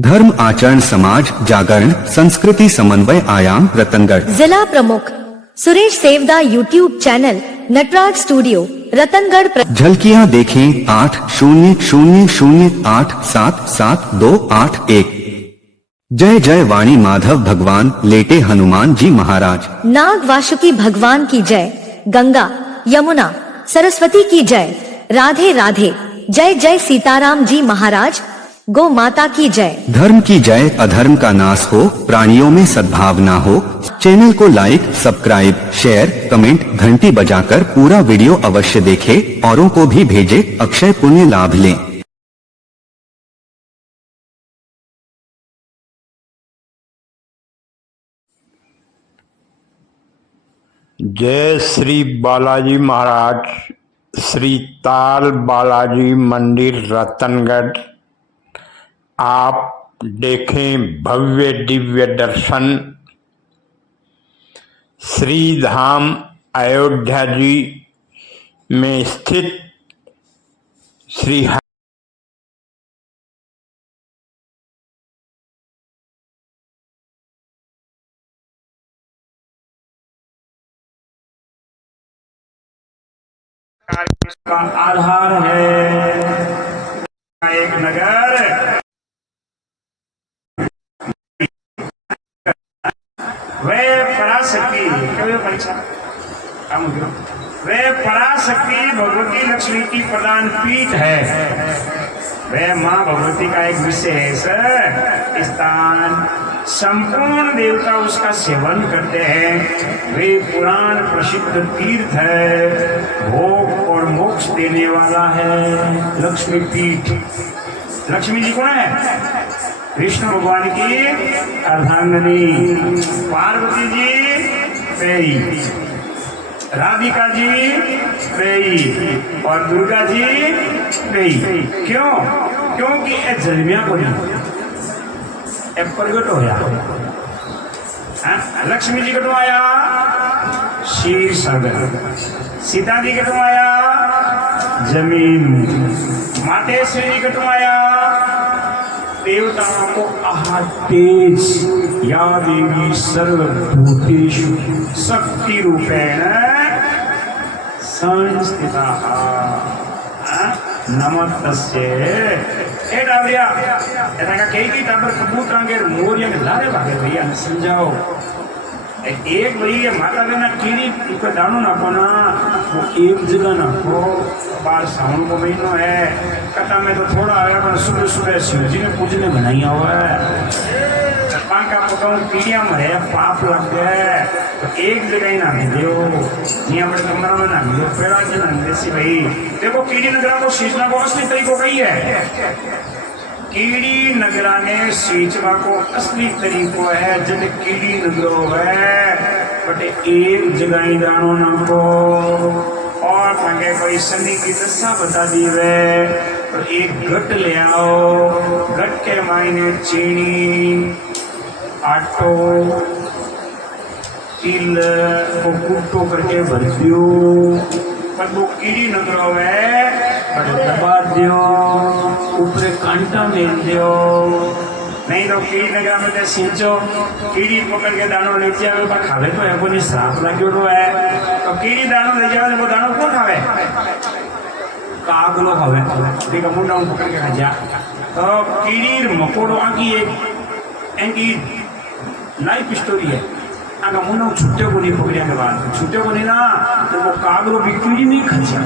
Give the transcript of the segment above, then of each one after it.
धर्म आचरण समाज जागरण संस्कृति समन्वय आयाम रतनगढ़। जिला प्रमुख Suresh Sevda YouTube channel Nataraj studio Ratangarh. झलकियां देखें 8000877281। जय जय वाणी माधव भगवान लेटे हनुमान जी महाराज। नाग वासुकी भगवान की जय। गंगा यमुना सरस्वती की जय। राधे राधे। जय जय सीताराम जी महाराज। गौ माता की जय। धर्म की जय। अधर्म का नाश हो, प्राणियों में सद्भावना हो। चैनल को लाइक सब्सक्राइब शेयर कमेंट घंटी बजाकर पूरा वीडियो अवश्य देखें, औरों को भी भेजें, अक्षय पुण्य लाभ लें। जय श्री बालाजी महाराज, श्री ताल बालाजी मंदिर रतनगढ़। आप देखें भव्य दिव्य दर्शन। श्री धाम अयोध्या जी में स्थित श्री का आधार है। एक नगर वे पराशक्ति परीक्षा वे पराशक्ति भगवती लक्ष्मी की प्रधान पीठ है। वे माँ भगवती का एक विशेष स्थान। संपूर्ण देवता उसका सेवन करते हैं। वे पुराण प्रसिद्ध तीर्थ है। भोग और मोक्ष देने वाला है। लक्ष्मी पीठ। लक्ष्मी जी कौन है? विष्णु भगवान की अर्धांगिनी। पार्वती जी पेई, राधिका जी पेई और दुर्गा जी पेई। क्यों? क्योंकि ये जन्मिया को नहीं प्रगट होया। लक्ष्मी जी कटो आया शीर सागर। सीता जी कटो आया जमीन। मातेश्वरी जी कटो आया देवताओं को आहा तेज। या देवी सर्वभूतेषु शक्ति रूपेण संस्थिता नमस्तस्ये। ए डावरिया एना कई की टाबर कबूतरा के मोरिया के लारे भागे भैया ने समझाओ। एक भैया माता बहना कीड़ी का दानो ना पाना वो एक जगह ना हो। बार सावन को महीनो है। कथा में तो थोड़ा आया पर सुबह सुबह शिव जी ने पूजने बनाया हुआ है। का पकाऊ पीड़िया मरे पाप लग गए तो एक जगह ही ना मिलो। यहाँ बड़े कमरा में ना मिलो। पेड़ा जी ना देसी भाई देखो कीड़ी नगरा को सींचना को असली तरीको कही है। कीड़ी नगरा ने सींचवा को असली तरीको है। जब कीड़ी नगरो है बटे एक जगह ही दानो ना को और मांगे कोई शनि की दशा बता दी वे तो एक घट ले आओ। घट के मायने चीनी आटो तिल को कुटो करके भर दियो। पर वो कीड़ी नगरो है बड़े दबा दियो ऊपर कांटा मेल दियो। नहीं तो कीड़ी नगरा में सींचो कीड़ी पकड़ के दानो नीचे आवे पर खावे तो है कोई श्राप लग्यो तो है। तो कीड़ी दानो ले जावे वो दानो कौन खावे? कागलो खावे। ठीक है मुंडा पकड़ के खा जा। तो कीड़ी मकोड़ो आकी एक एंकी लाइफ स्टोरी है। आगा मुन्ना छुट्टे को नहीं पकड़िया के बाद छुट्टे को नहीं ना तो वो कागलो भी कीड़ी नहीं खचा।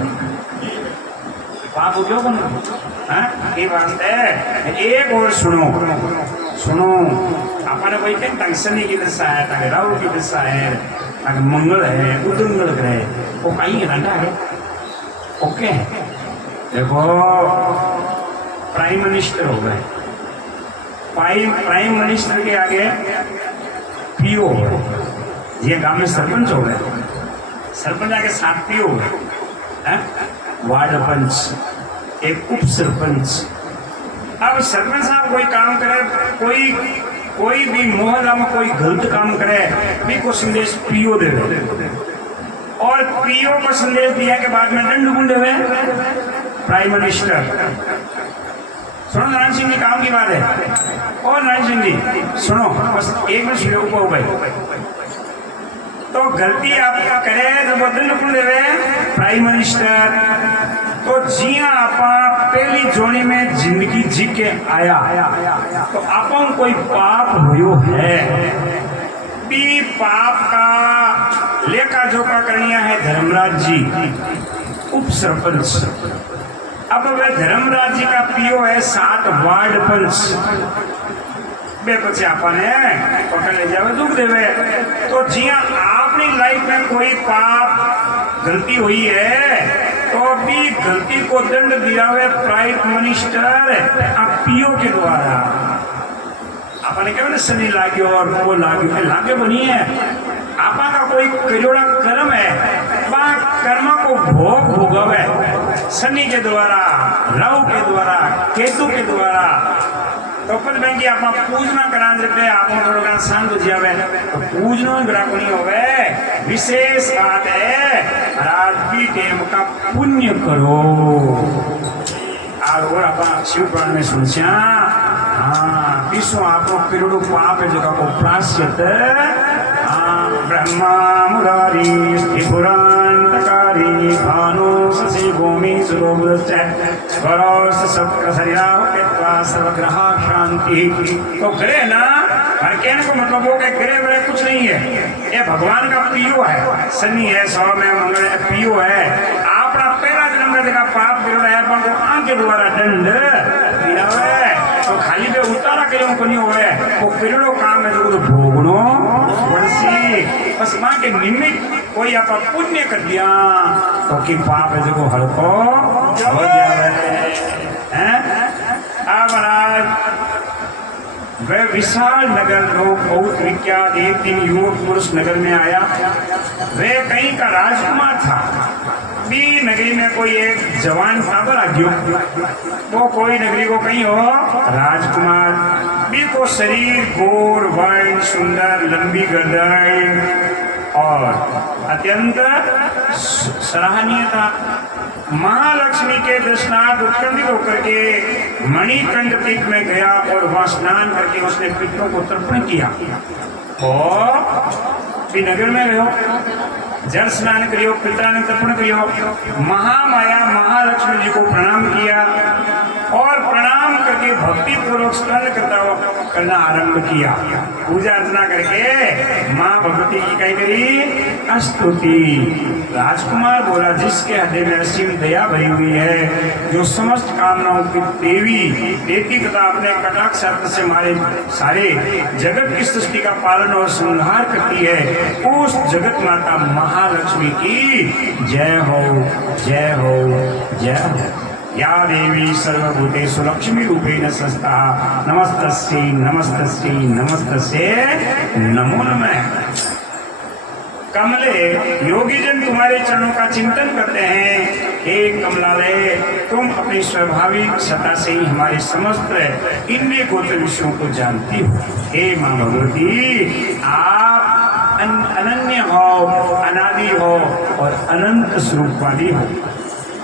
पाप हो क्यों बन ये बात है। एक और सुनो सुनो अपने कोई के तंग शनि की दशा है, तंग राहु की दशा है, तंग मंगल है, उदंगल ग्रह वो कहीं के घंटा है। ओके देखो प्राइम मिनिस्टर हो गए। प्राइम मिनिस्टर के आगे पीओ हो गए। ये गांव में सरपंच हो गए। सरपंच आगे 7 पीओ हो गए। वार्ड पंच एक उप सरपंच। अब सरपंच साहब कोई काम करे कोई भी मोहल्ला में कोई गलत काम करे भी को संदेश पीओ दे और पीओ को संदेश दिया के बाद में दंड गुंड हुए प्राइम मिनिस्टर। सुनो नारायण सिंह जी, काम की बात है। और नारायण सिंह जी सुनो, बस एक मिनट सुनो को भाई। तो गलती आपका करे तो बदल कौन देवे? Prime minister. तो जिया आपा पहली जोड़ी में जिंदगी जी के आया तो आपन कोई पाप हुयो है भी पाप का लेखा जोखा करनिया है धर्मराज जी उप सरपंच। अब वे धर्मराज जी का पीओ है 7 वार्ड पंच। बे पछे आपने पकड़ ले जावे दुख देवे। तो जिया आपनी लाइफ में कोई पाप गलती हुई है तो भी गलती को दंड दिलावे प्राइम मिनिस्टर पीओ के द्वारा। आपने क्या ना शनि लाग्यो और वो लागे बनी है। आपा का कोई करोड़ा कर्म है, बा कर्म को भोग भोगवे शनि के द्वारा, राहु के द्वारा, केतु के द्वारा। तो पद बेंकी आपा पूजना करान देते आपो थोड़ा शांत हो जावे। तो पूजनो ग्राहक नहीं होवे। विशेष बात है रात की टेम का पुण्य करो। और आपा शिव पुराण में सुनछा हाँ विश्व आपको करोड़ों पाप है जगह को प्राश्चित ब्रह्मा मुरारी त्रिपुरांतकारी भानु शशि भूमि सर्वग्रह शांति। तो ग्रह ना कहने को मतलब वो ग्रह वह कुछ नहीं है, ये भगवान का पीओ है। शनि है, सौ में मंगल है, पीओ है। आपका पहला जन्म का पाप गिरो आगे द्वारा दंड तो खाली पे उतारा करो को नहीं होवे वो करोड़ो काम है जो भोगनो वर्षी बस मां के निमित्त कोई आपा पुण्य कर दिया तो की पाप है जो हल्को हो जावे हैं। अब वह विशाल नगर लोग बहुत विख्यात एक दिन युवक पुरुष नगर में आया। वह कहीं का राजकुमार था। भी नगरी में कोई एक जवान साबर आ गयो। वो कोई नगरी को कहीं हो राजकुमार भी को शरीर गोर वर्ण सुंदर लंबी गर्दन और अत्यंत सराहनीय था। महालक्ष्मी के दर्शनार्थ उत्कंठित होकर के मणिकंठ पीठ में गया और वहां स्नान करके उसने पितरों को तर्पण किया। और नगर में गयो जल स्नान करियो, पिता ने तर्पण करियो, महामाया महालक्ष्मी जी को प्रणाम किया और प्रणाम करके भक्ति पूर्वक स्नान करना आरंभ किया। पूजा अर्चना करके माँ भगवती की कही करी स्तुति। राजकुमार बोला जिसके हृदय में असीम दया भरी हुई है, जो समस्त कामनाओं की देवी देती तथा अपने कटाक्ष से हमारे सारे जगत की सृष्टि का पालन और संहार करती है, उस जगत माता महालक्ष्मी की जय हो जय हो जय हो। या देवी सर्वभूतेषु लक्ष्मी रूपेण संस्था नमस्तस्यै नमस्तस्यै नमस्तस्यै नमो नमः। कमले योगी जन तुम्हारे चरणों का चिंतन करते हैं। हे कमलालय तुम अपनी स्वाभाविक सत्ता से ही हमारे समस्त इंद्रिय गोचर विषयों को जानती हो। हे माँ भगवती आप अनन्य हो, अनादि हो और अनंत स्वरूपवादी हो।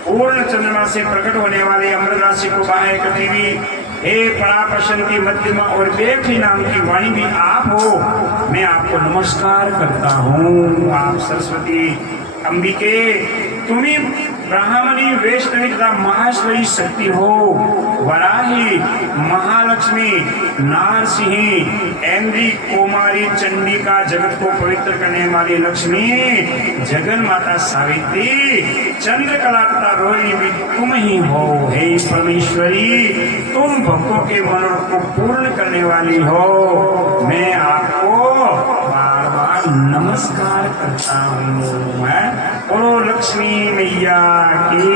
पूर्ण चंद्रमा से प्रकट होने वाले अमृत राशि को बाहर करती हुई हे पराप्रशन की मध्यमा और बेखी नाम की वाणी भी आप हो। मैं आपको नमस्कार करता हूँ। आप सरस्वती अंबिके तुम्ही ब्राह्मणी वैष्णवी तथा माहेश्वरी शक्ति हो। वराही महालक्ष्मी नारसिंही ऐन्द्री कुमारी चंडिका जगत को पवित्र करने वाली लक्ष्मी जगन माता सावित्री चंद्रकला तथा रोहिणी भी तुम ही हो। हे परमेश्वरी तुम भक्तों के मनों को पूर्ण करने वाली हो। मैं आपको बार बार नमस्कार करता हूँ। बोलो लक्ष्मी मैया की।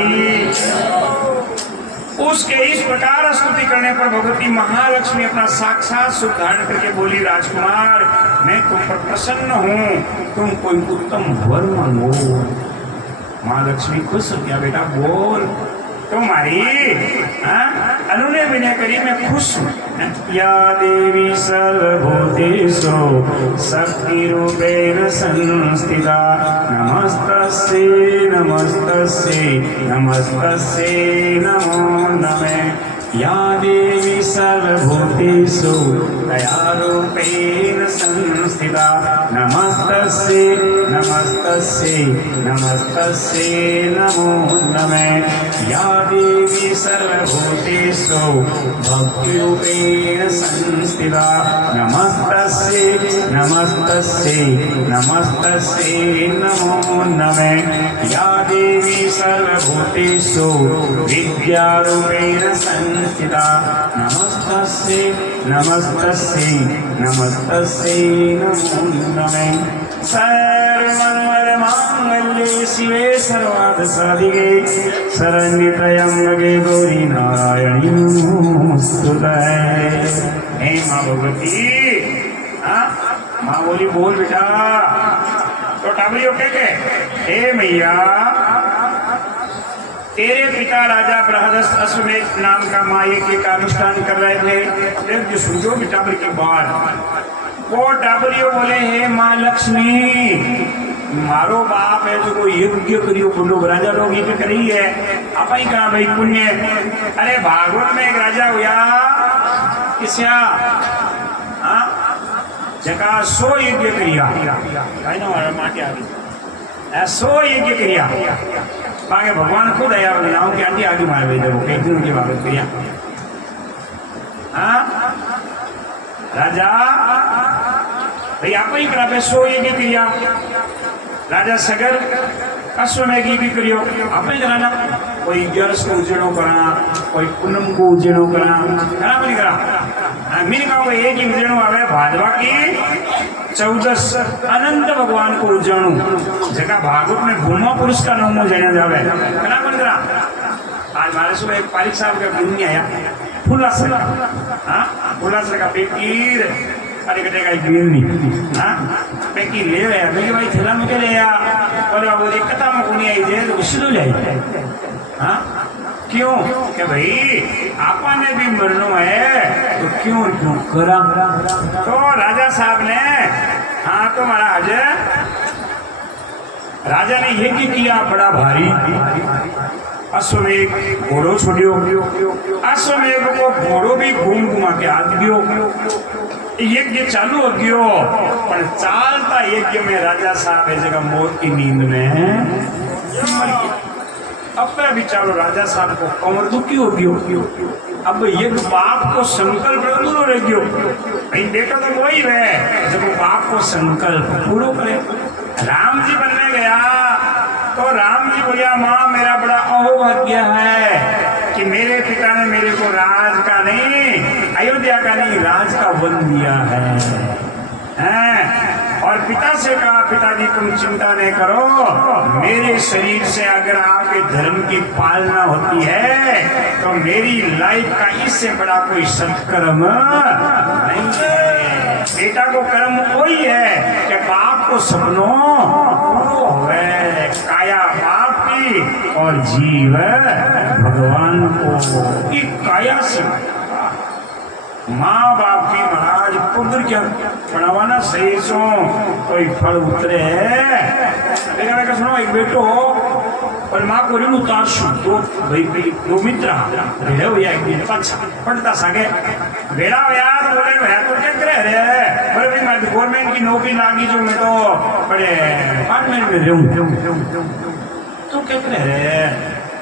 उसके इस प्रकार स्तुति करने पर भगवती महालक्ष्मी अपना साक्षात सुख धारण करके बोली, राजकुमार मैं तुम पर प्रसन्न हूँ, तुम कोई उत्तम वर मांगो। महालक्ष्मी खुश हो गया, बेटा बोल तुम्हारी अनुनय विनय करी मैं खुश हूँ। या देवी सर्वभूतेषु शक्ति रूपेण संस्थिता नमस्तस्यै नमस्तस्यै नमस्तस्यै नमो नमः। या देवी सर्वभूतेषु दयारूपेण संस्थिता नमस्तस्यै नमस्तस्यै नमस्तस्यै नमो नमः या देवी सर्वभूतेषु भक्तिरूपेण संस्थिता नमस्तस्यै नमस्तस्यै नमस्तस्यै नमो नमः या देवी सर्वभूतेषु विद्यारूपेण संस्थिता नमस्तस्यै नमस्तस्यै नमस्तस्यै नमो नमः सर्वमङ्गलमाङ्गल्ये शिवे सर्वार्थसाधिके शरण्ये त्र्यम्बके गौरी नारायणी नमोस्तुते। हे माँ भगवती, हाँ माँ बोली बोल बेटा। तो टाबरियों के हे मैया, तेरे पिता राजा बृहदस्त अश्वमेध नाम का माये के अनुष्ठान कर रहे थे। एक जो सुनजो टाबर की बात, वो टाबरियों बोले हे माँ लक्ष्मी, मारो बाप है जो कोई यज्ञ करियो बोलो राजा लोग यज्ञ करी है आप ही कहा भाई पुण्य। अरे भागवत में एक राजा हुआ किस्या, हाँ जका 100 यज्ञ करिया सो यज्ञ करिया बागे भगवान खुद आया नाव के आंटी आगे मार दे वो कई दिन की बात करिया। हाँ राजा भाई आप ही करा 100 यज्ञ करिया राजा सगर अश्वमेघ यज्ञ करियो आप ही कराना। कोई 11 को उजेड़ो करा, कोई पूनम को उजेड़ो करा, करा नहीं करा। मैंने कहा एक ही उजेड़ो आवे भादवा की 14 अनंत भगवान को उजाणु जगह भागवत में भूमा पुरुष का नाम जाना जावे करा बन करा। आज हमारे सुबह एक पारिक साहब का गुरु नहीं आया फुलासर, हाँ फुलासर का पेकीर अरे कटेगा एक गिर नहीं, हाँ पेकी ले आया मैं भाई थैला में ले आया और वो एक कथा में कोनी आई जे तो उसी ले आई। हाँ क्यों कि भाई आपा ने भी मरना है तो क्यों क्यों करा। तो राजा साहब ने हाँ तो महाराज राजा ने यज्ञ किया बड़ा भारी। अश्वमेघ घोड़ो छोड़ियो, अश्वमेघ को घोड़ो भी घूम घुमा के हाथ गयो। यज्ञ चालू हो गयो पर चालता यज्ञ में राजा साहब ऐसे का मौत की नींद में मर गया। अब बेचारो राजा साहब को कमर दुखी हो गयो। अब ये बाप को संकल्प अधूरो रह गयो। भाई बेटा तो वही है जब वो बाप को संकल्प पूरा करे। राम जी बनने गया तो राम जी बोलिया माँ मेरा बड़ा अहोभाग्य है कि मेरे पिता ने मेरे को राज का नहीं अयोध्या का नहीं राज का वन दिया है। और पिता से कहा पिताजी तुम चिंता नहीं करो, मेरे शरीर से अगर आपके धर्म की पालना होती है तो मेरी लाइफ का इससे बड़ा कोई सत्कर्म नहीं है। बेटा को कर्म वही है कि बाप को सपनों है काया बाप की और जीव भगवान को। कि काया से माँ बाप की महाराज पुत्र क्या पढ़ावाना सही सो कोई फल उतरे है। सुनो एक बेटो और माँ को ऋण उतार दो भाई दो मित्र भेड़े हुआ एक दिन पढ़ता सके भेड़ा हुआ तो बोले भैया तो क्या करे रे बोले भाई मैं गवर्नमेंट की नौकरी लागी जो मैं तो बड़े अपार्टमेंट में रहूं तो क्या करे रे।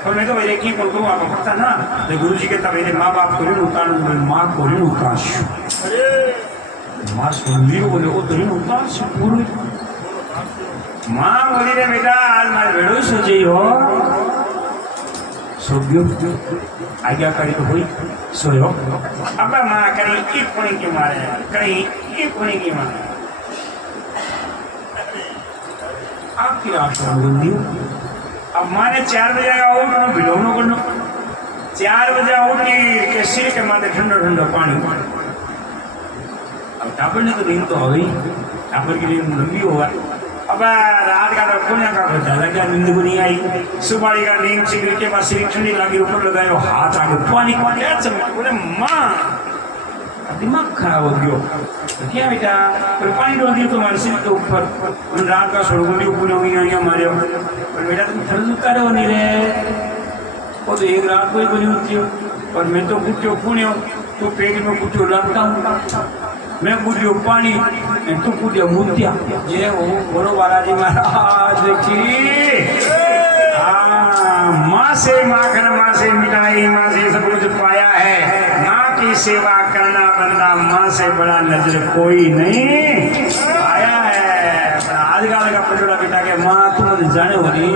और मैं तो मेरे की बोलूँ आपको पता ना तो गुरु जी कहता मेरे माँ बाप को ऋण उतारू माँ को ऋण उतार माँ सुन लियो बोले वो तो ऋण उतार पूरी माँ बोली रे बेटा आज मारे भेड़ो सोचे हो सो गयो आज्ञाकारी तो हुई सोयो। अब माँ कहीं एक पुणे की मारे कहीं एक पुणे की मारे आपकी आशा बुंदी। अब माने 4 बजे का उठो बिलोनो करनो 4 बजे उठी के सिर के माथे ठंडो ठंडो पानी। अब टाबर ने तो नींद तो हो गई, टाबर की नींद लंबी होगा। अब रात का तो पुण्य का बता लगा नींद को नहीं आई। सुपारी का नींद सिगरेट के पास सिगरेट ठंडी लगी ऊपर लगायो हाथ आगे पानी क्या चमक बोले माँ दिमाग खराब हो गयो तो क्या बेटा फिर पानी डाल दिया तुम्हारे सिर के ऊपर रात का सोड़गुंडी पूरी होगी यहाँ मारे पर बेटा तुम फर्ज उतारे हो नहीं रहे वो तो एक रात को ही बनी होती हो और मैं तो कुटियो पुण्यो, तू पेट में कुटियो लगता हूँ, मैं कुटियो पानी, तू कुटियो मुद्या। ये हो बोलो बालाजी महाराज की। माँ से माखन, माँ से मिठाई, माँ से सब कुछ पाया है। माँ की सेवा करना बंदा माँ से बड़ा नजर कोई नहीं आया है। पर आजकल का पटोला बेटा के माँ तुम जाने वाली,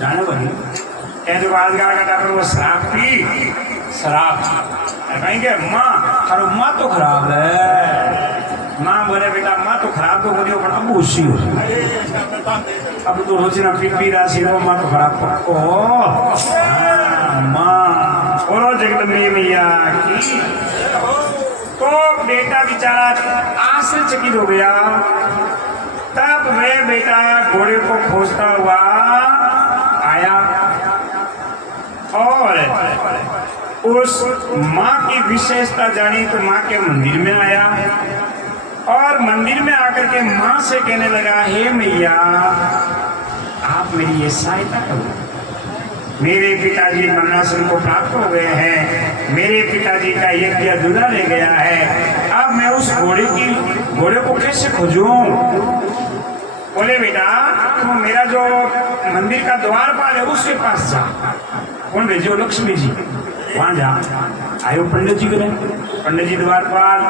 जाने वाली कहते को आजकल का डॉक्टर वो शराब पी, शराब कहेंगे माँ, अरे माँ तो खराब है। माँ बोले बेटा माँ तो खराब तो बोलियो पर अब उसी हो, अब तो रोज ना पी राशि हो, माँ तो खराब पक्को। माँ बोलो जगदम्बे मैया की। तो बेटा बेचारा आश्चर्यचकित हो गया। तब वे बेटा घोड़े को खोजता हुआ आया और उस माँ की विशेषता जानी तो माँ के मंदिर में आया और मंदिर में आकर के माँ से कहने लगा, हे मैया आप मेरी ये सहायता करो। मेरे पिताजी मरणासन को प्राप्त हो गए हैं, मेरे पिताजी का यज्ञ अधूरा रह गया है। अब मैं उस घोड़े को कैसे खोजूं? बोले बेटा तो मेरा जो मंदिर का द्वारपाल है उसके पास जा। कौन भेजो? लक्ष्मी जी। वहां जा। आयो पंडित जी को, पंडित जी द्वारपाल।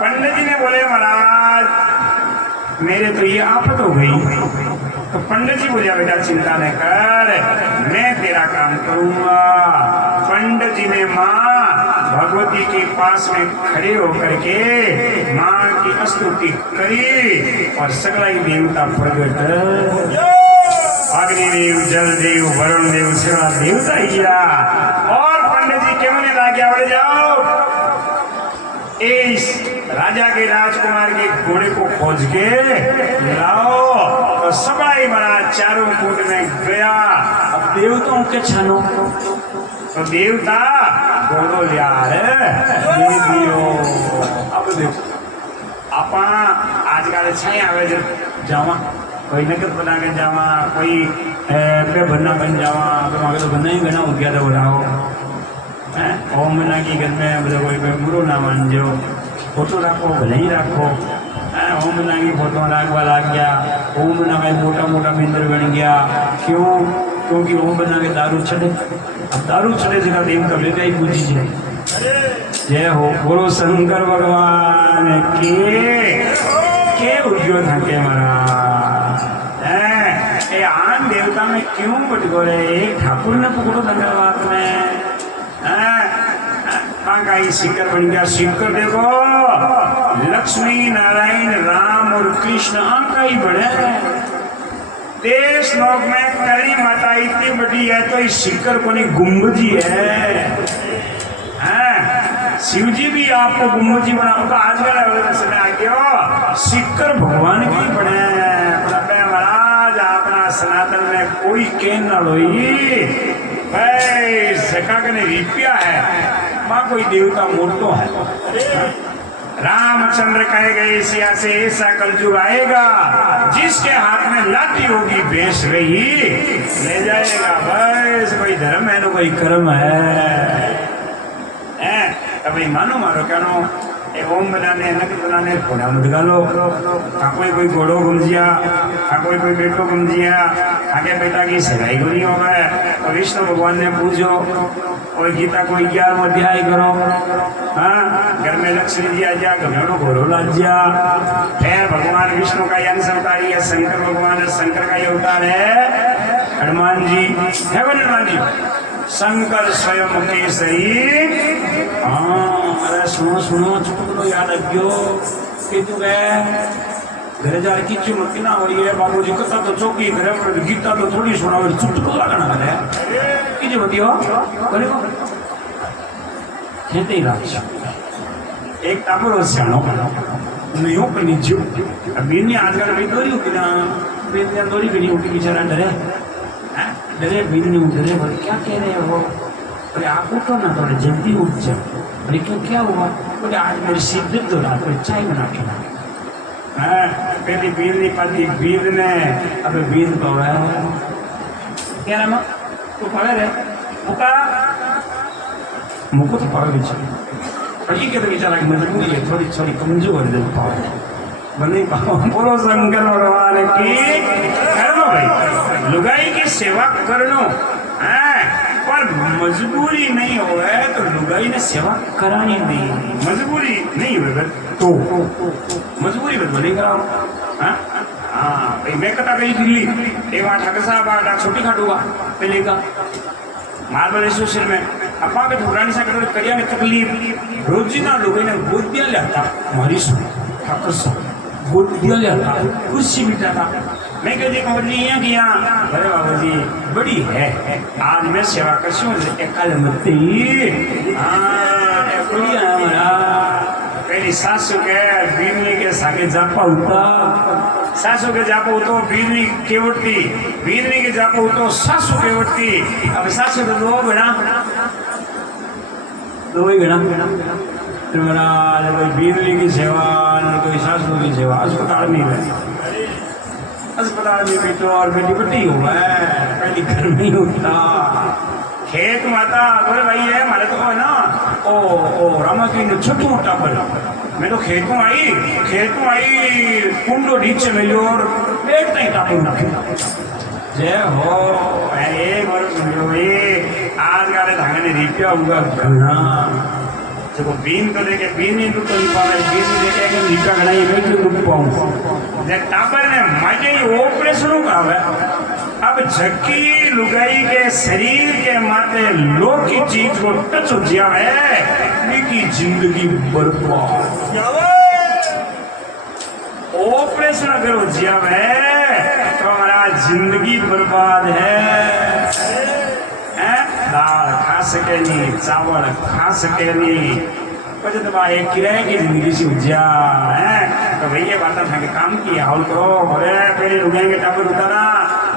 पंडित जी ने बोले महाराज मेरे तो ये आफत हो गई। तो पंडित जी बोलिया बेटा चिंता न कर, मैं तेरा काम करूंगा। पंडित जी ने माँ भगवती के पास में खड़े होकर के माँ की स्तुति करी और सगला ही देवता प्रकट, अग्निदेव, जलदेव, वरुण देव, सगला देवता हिया। और पंडित जी क्यों नहीं ला गया? बोले जाओ इस राजा के राजकुमार के घोड़े को खोज के लाओ। तो सबड़ा ही बड़ा चारों कूट में गया। अब देवताओं के छानो तो देवता घोड़ो यार ये दियो। अब देखो आपा आजकल छाई आवे जावा, कोई नकद बना के जावा, कोई पे बनना बन जावा। तो आगे तो बनना ही बना हो गया था बोलाओ ओम बना की घर में बोले कोई बुरो ना मान जो फोटो रखो भले ही रखो। ओम बना की फोटो राखवा लग गया। ओम बना का मोटा मोटा मंदिर बन गया। क्यों? क्योंकि ओम बना के दारू छड़े। अब दारू छड़े जगह देव का बेटा ही पूजी जाए। जय हो बोलो शंकर भगवान के उद्योग थके महाराज। ये आन देवता में क्यों बटकोरे? एक ठाकुर ने पकड़ो धन्यवाद में का सिक्कर बन गया। सिक्कर देखो लक्ष्मी नारायण राम और कृष्ण का ही बने। देश लोक में करी माता इतनी बड़ी है तो इस सिक्कर को नहीं गुम्बजी है। शिव जी भी आपको गुम्बजी बनाऊंगा। आजकल समय आ गया सिक्कर भगवान के ही बने। महाराज अपना सनातन में कोई केन न लोई ने रिपिया है माँ कोई देवता मूर्तो है। रामचंद्र कहे गए सिया से ऐसा कलयुग आएगा जिसके हाथ में लाठी होगी बेच रही ले जाएगा। बस कोई धर्म है ना कोई कर्म है। तभी मानो मारो क्या नो ओम बनाने नकल बनाने घोड़ा मत गालो। कोई घोड़ो गुमजिया, कोई बेटो गुमजिया, आगे बेटा की सगाई को नहीं होगा। और विष्णु भगवान ने पूछो और गीता को 11वां अध्याय करो। हाँ घर में लक्ष्मी जी आ जा, घरों घोड़ो लाज जा। फिर भगवान विष्णु का अंश अवतार है, शंकर भगवान शंकर का ही अवतार है हनुमान जी है। हनुमान जी शंकर स्वयं केसरी। अरे सुनो सुनो चुटकुलो याद रखियो कि तू घर जा किच्चू मत ना हो। ये बाबू जी कथा तो चौकी घर पर गीता तो थोड़ी सुना चुटकुलो लगाना है कि जो बतियो करे को खेती राज एक ताबरो सियानो नहीं हो पनी जो अभी नहीं आजकल भी दोरी होती ना बेटिया दोरी भी नहीं होती बेचारा डरे डरे भी नहीं डरे। बोले क्या कह रहे हो? बोले आप उठो ना थोड़े जल्दी उठ जाओ। बोले क्यों क्या हुआ? बोले आज मेरे सिर दर्द हो रहा तो चाय बना के पहले बीर नहीं पाती बीर ने अब बीर पवाया क्या नाम तू पढ़े रहे बुका मुको तो पावे છે પણ એ કહેતો વિચારા કે મજબૂરી है थोड़ी थोड़ी कमजोर है पावे बने बोलो शंकर भगवान की करो भाई लुगाई की सेवा करनो हाँ पर मजबूरी नहीं हो तो लुगाई ने सेवा करानी नहीं मजबूरी नहीं हो तो मजबूरी में भले कराओ हाँ हाँ भाई मैं कथा गई दिल्ली एक वहाँ ठाकर साहब आ छोटी खाटूगा पहले का महाबलेश्वर शहर में अपा के ठुकरानी सा करते करिया में तकलीफ रोजी ना लोगों ने गोद दिया लेता मारी सु ठाकर साहब गोद दिया लेता कुर्सी बिठा था मैं कहती कंपनी यहाँ की यहाँ अरे बाबा जी बड़ी है आज मैं सेवा करशूँ एकाल मत हाँ बढ़िया पहली सासू के बीवी के सागे जापा होता सासू के जापो तो बीवी केवटती बीवी के जापो तो सासू केवटती अब सासू तो दो बना दो ही बना तुम्हारा कोई बीवी की सेवा कोई सासू की सेवा अस्पताल में है अस्पताल में बेटो और बेटी बड़ी हुआ है पहली घर में होता खेत माता अगर भाई है मारे तो है ना ओ रामा की छोटू मोटा पर मैं तो खेत में आई कुंडो नीचे मिलो और पेट नहीं टापू नाखे जय हो अरे मरो समझो ये आज गाले धागने रिप्या होगा घना जब बीन तो देखे बीन नहीं तो नहीं पावे बीन देखे कि रिप्या घना ये मैं क्यों रुक पाऊँ जब टापर ने मजे ऑपरेशन करावे अब झक्की लुगाई के शरीर के माथे लोग की चीज को टच हो गया है की जिंदगी बर्बाद ऑपरेशन अगर हो गया है तो हमारा जिंदगी बर्बाद है दाल खा सके नहीं चावल खा सके नहीं પછી તો બા એક કિરાય की जिंदगी से उज्या है तो भैया बात था कि काम की हाल करो अरे पहले रुकेंगे टापर उतारा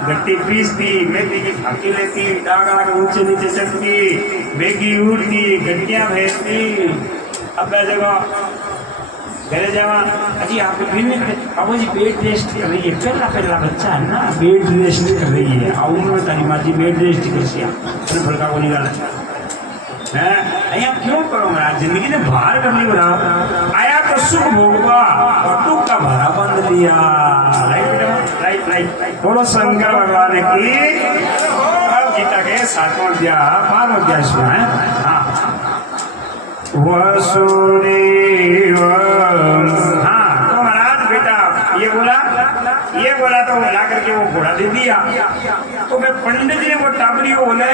गट्टी पीसती मेथी की फाकी लेती डागा के ऊंचे नीचे चढ़ती बेगी उड़ती गट्टियां भेजती अब जगह घरे जावा अजी आप भी बाबू जी बेड रेस्ट कर रही है पहला बच्चा है ना बेड रेस्ट कर रही है आऊँ तारी माजी बेड रेस्ट कर फड़का को निकाला क्यों करो मैं जिंदगी ने बाहर करनी बना आया तो सुख भोगवा और दुख का भारा बंद लिया राइट बोलो शंकर भगवान की गीता के 7वां अध्याय 12वां अध्याय सुना है हाँ वसुदेव हाँ तो महाराज बेटा ये बोला तो ला करके वो घोड़ा दे दिया तो मैं पंडित जी ने वो टाबरी को बोले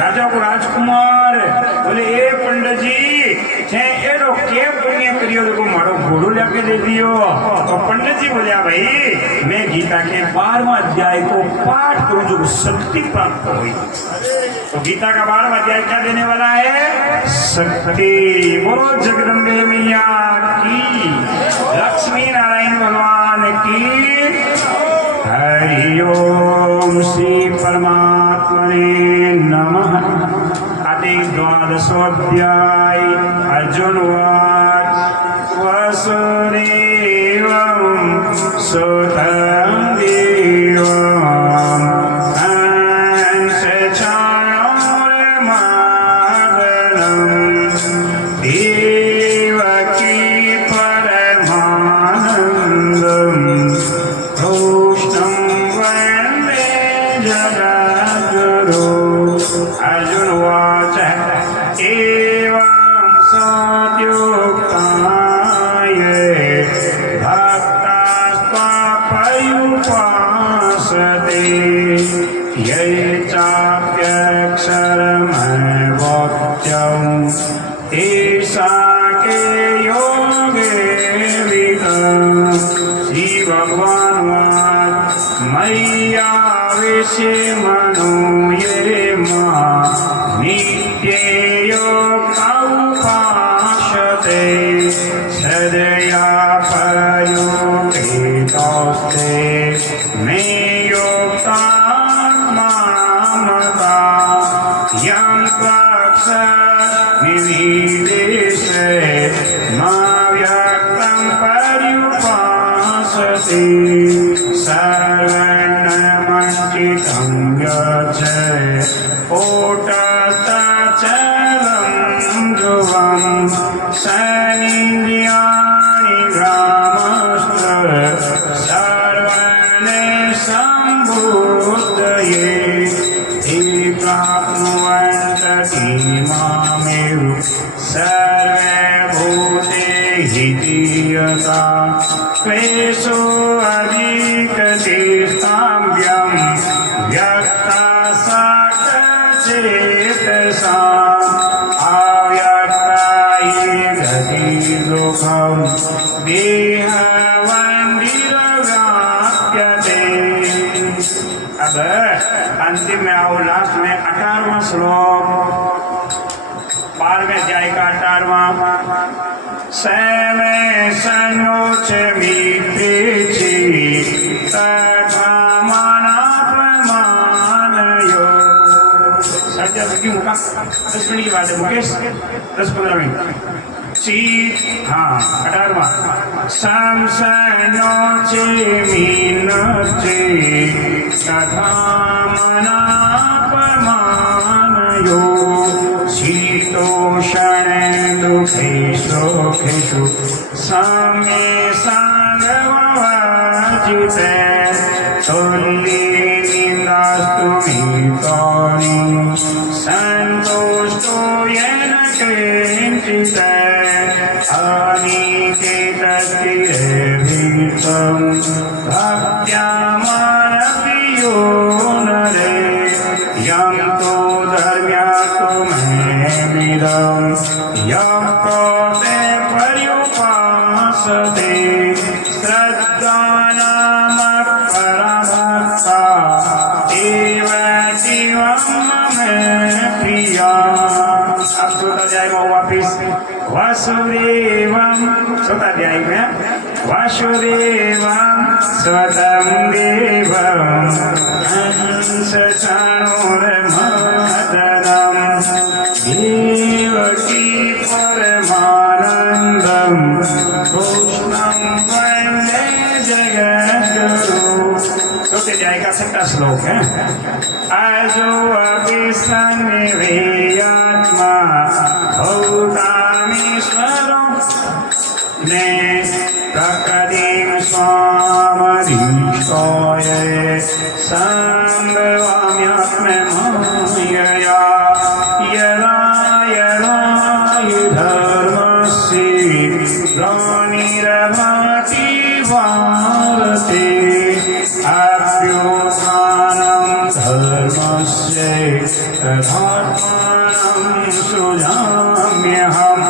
राजा को राजकुमार बोले ए पंडित जी छे एडो के पुण्य करियो तो मारो घोड़ो लेके दे दियो तो पंडित जी बोलिया भाई मैं गीता के 12वां अध्याय को पाठ करूं जो शक्ति प्राप्त हुई तो गीता का 12वां अध्याय क्या देने वाला है शक्ति बोलो जगदम्बे मैया की लक्ष्मी नारायण भगवान की हरि ओम श्री परमात्मने नमः अति 12वां अर्जुन वसुदेवं सुतं देवं अंशचाणूरमादनं देवकी परमानन्दं कृष्णं वन्दे जगद्गुरुं अर्जुन उवाच एवं सत्युक्ताय भक्तास्त्वापर्युपासते ये चाप्यक्षरमवक्त्यं तेषाके योगे विदं श्री भगवानुवाच मय्यावेशे मनो ये मा नित्येयो उपासते सदया पर्युपेतस्ते मे योक्तात्मा मता यं त्वक्षनिधीदेशे मा व्यक्तं पर्युपासते सर्वण्णमञ्चितं यच्छ ओटस्तचलं हितीयता क्लेशो अधिकतेषां व्यक्ता साक्षचेतसाम् अव्यक्तायै गतिर्दुःखं देहवन्दिरव्याप्यते। अब अंतिम में आओ, लास्ट में 18वां श्लोक, 12वें अध्याय का 18वां। सैवे सनोच मित्रेचि तथा मानापमानयो। सत्य की मुका 10 मिनट की बात है मुकेश, 10-15 मिनट। हाँ 18वां। संसनोचे मीनचे तथा मनापमानयो। शीतोषण दुःखेषु साम्ये साङ्गमवर्जिते। तुल्ये निन्दास्तु मितानि सन्तुष्टो येन किञ्चित्। अनिकेतस्थिरभीतं भक्त्या मानप्रियो नरे। यं तो धर्म्यास्तु मेमिदं यं ते पर्युपासते। श्रद्धानामत्परभक्ता एव जीवं मम प्रिया। अब छोटा जाएगा वापिस। वासुदेवं छोटा अध्याय में वासुदेवं स्वतं देवं हंसचाणूरमर्दनं देवकी परमानन्दं कृष्णं वन्दे जगद्गुरुं। छोटे अध्याय का 6वां श्लोक है। आजो अभिसन्निवेयात्मा भूतामीश्वरो ने प्रकृतिं स्वामधीष्टाय सम्भवाम्यात्ममायया। यदा यदा हि धर्मस्य ग्लानिर्भवति भारते। अभ्युत्थानं धर्मस्य तथात्मानं सृजाम्यहम्।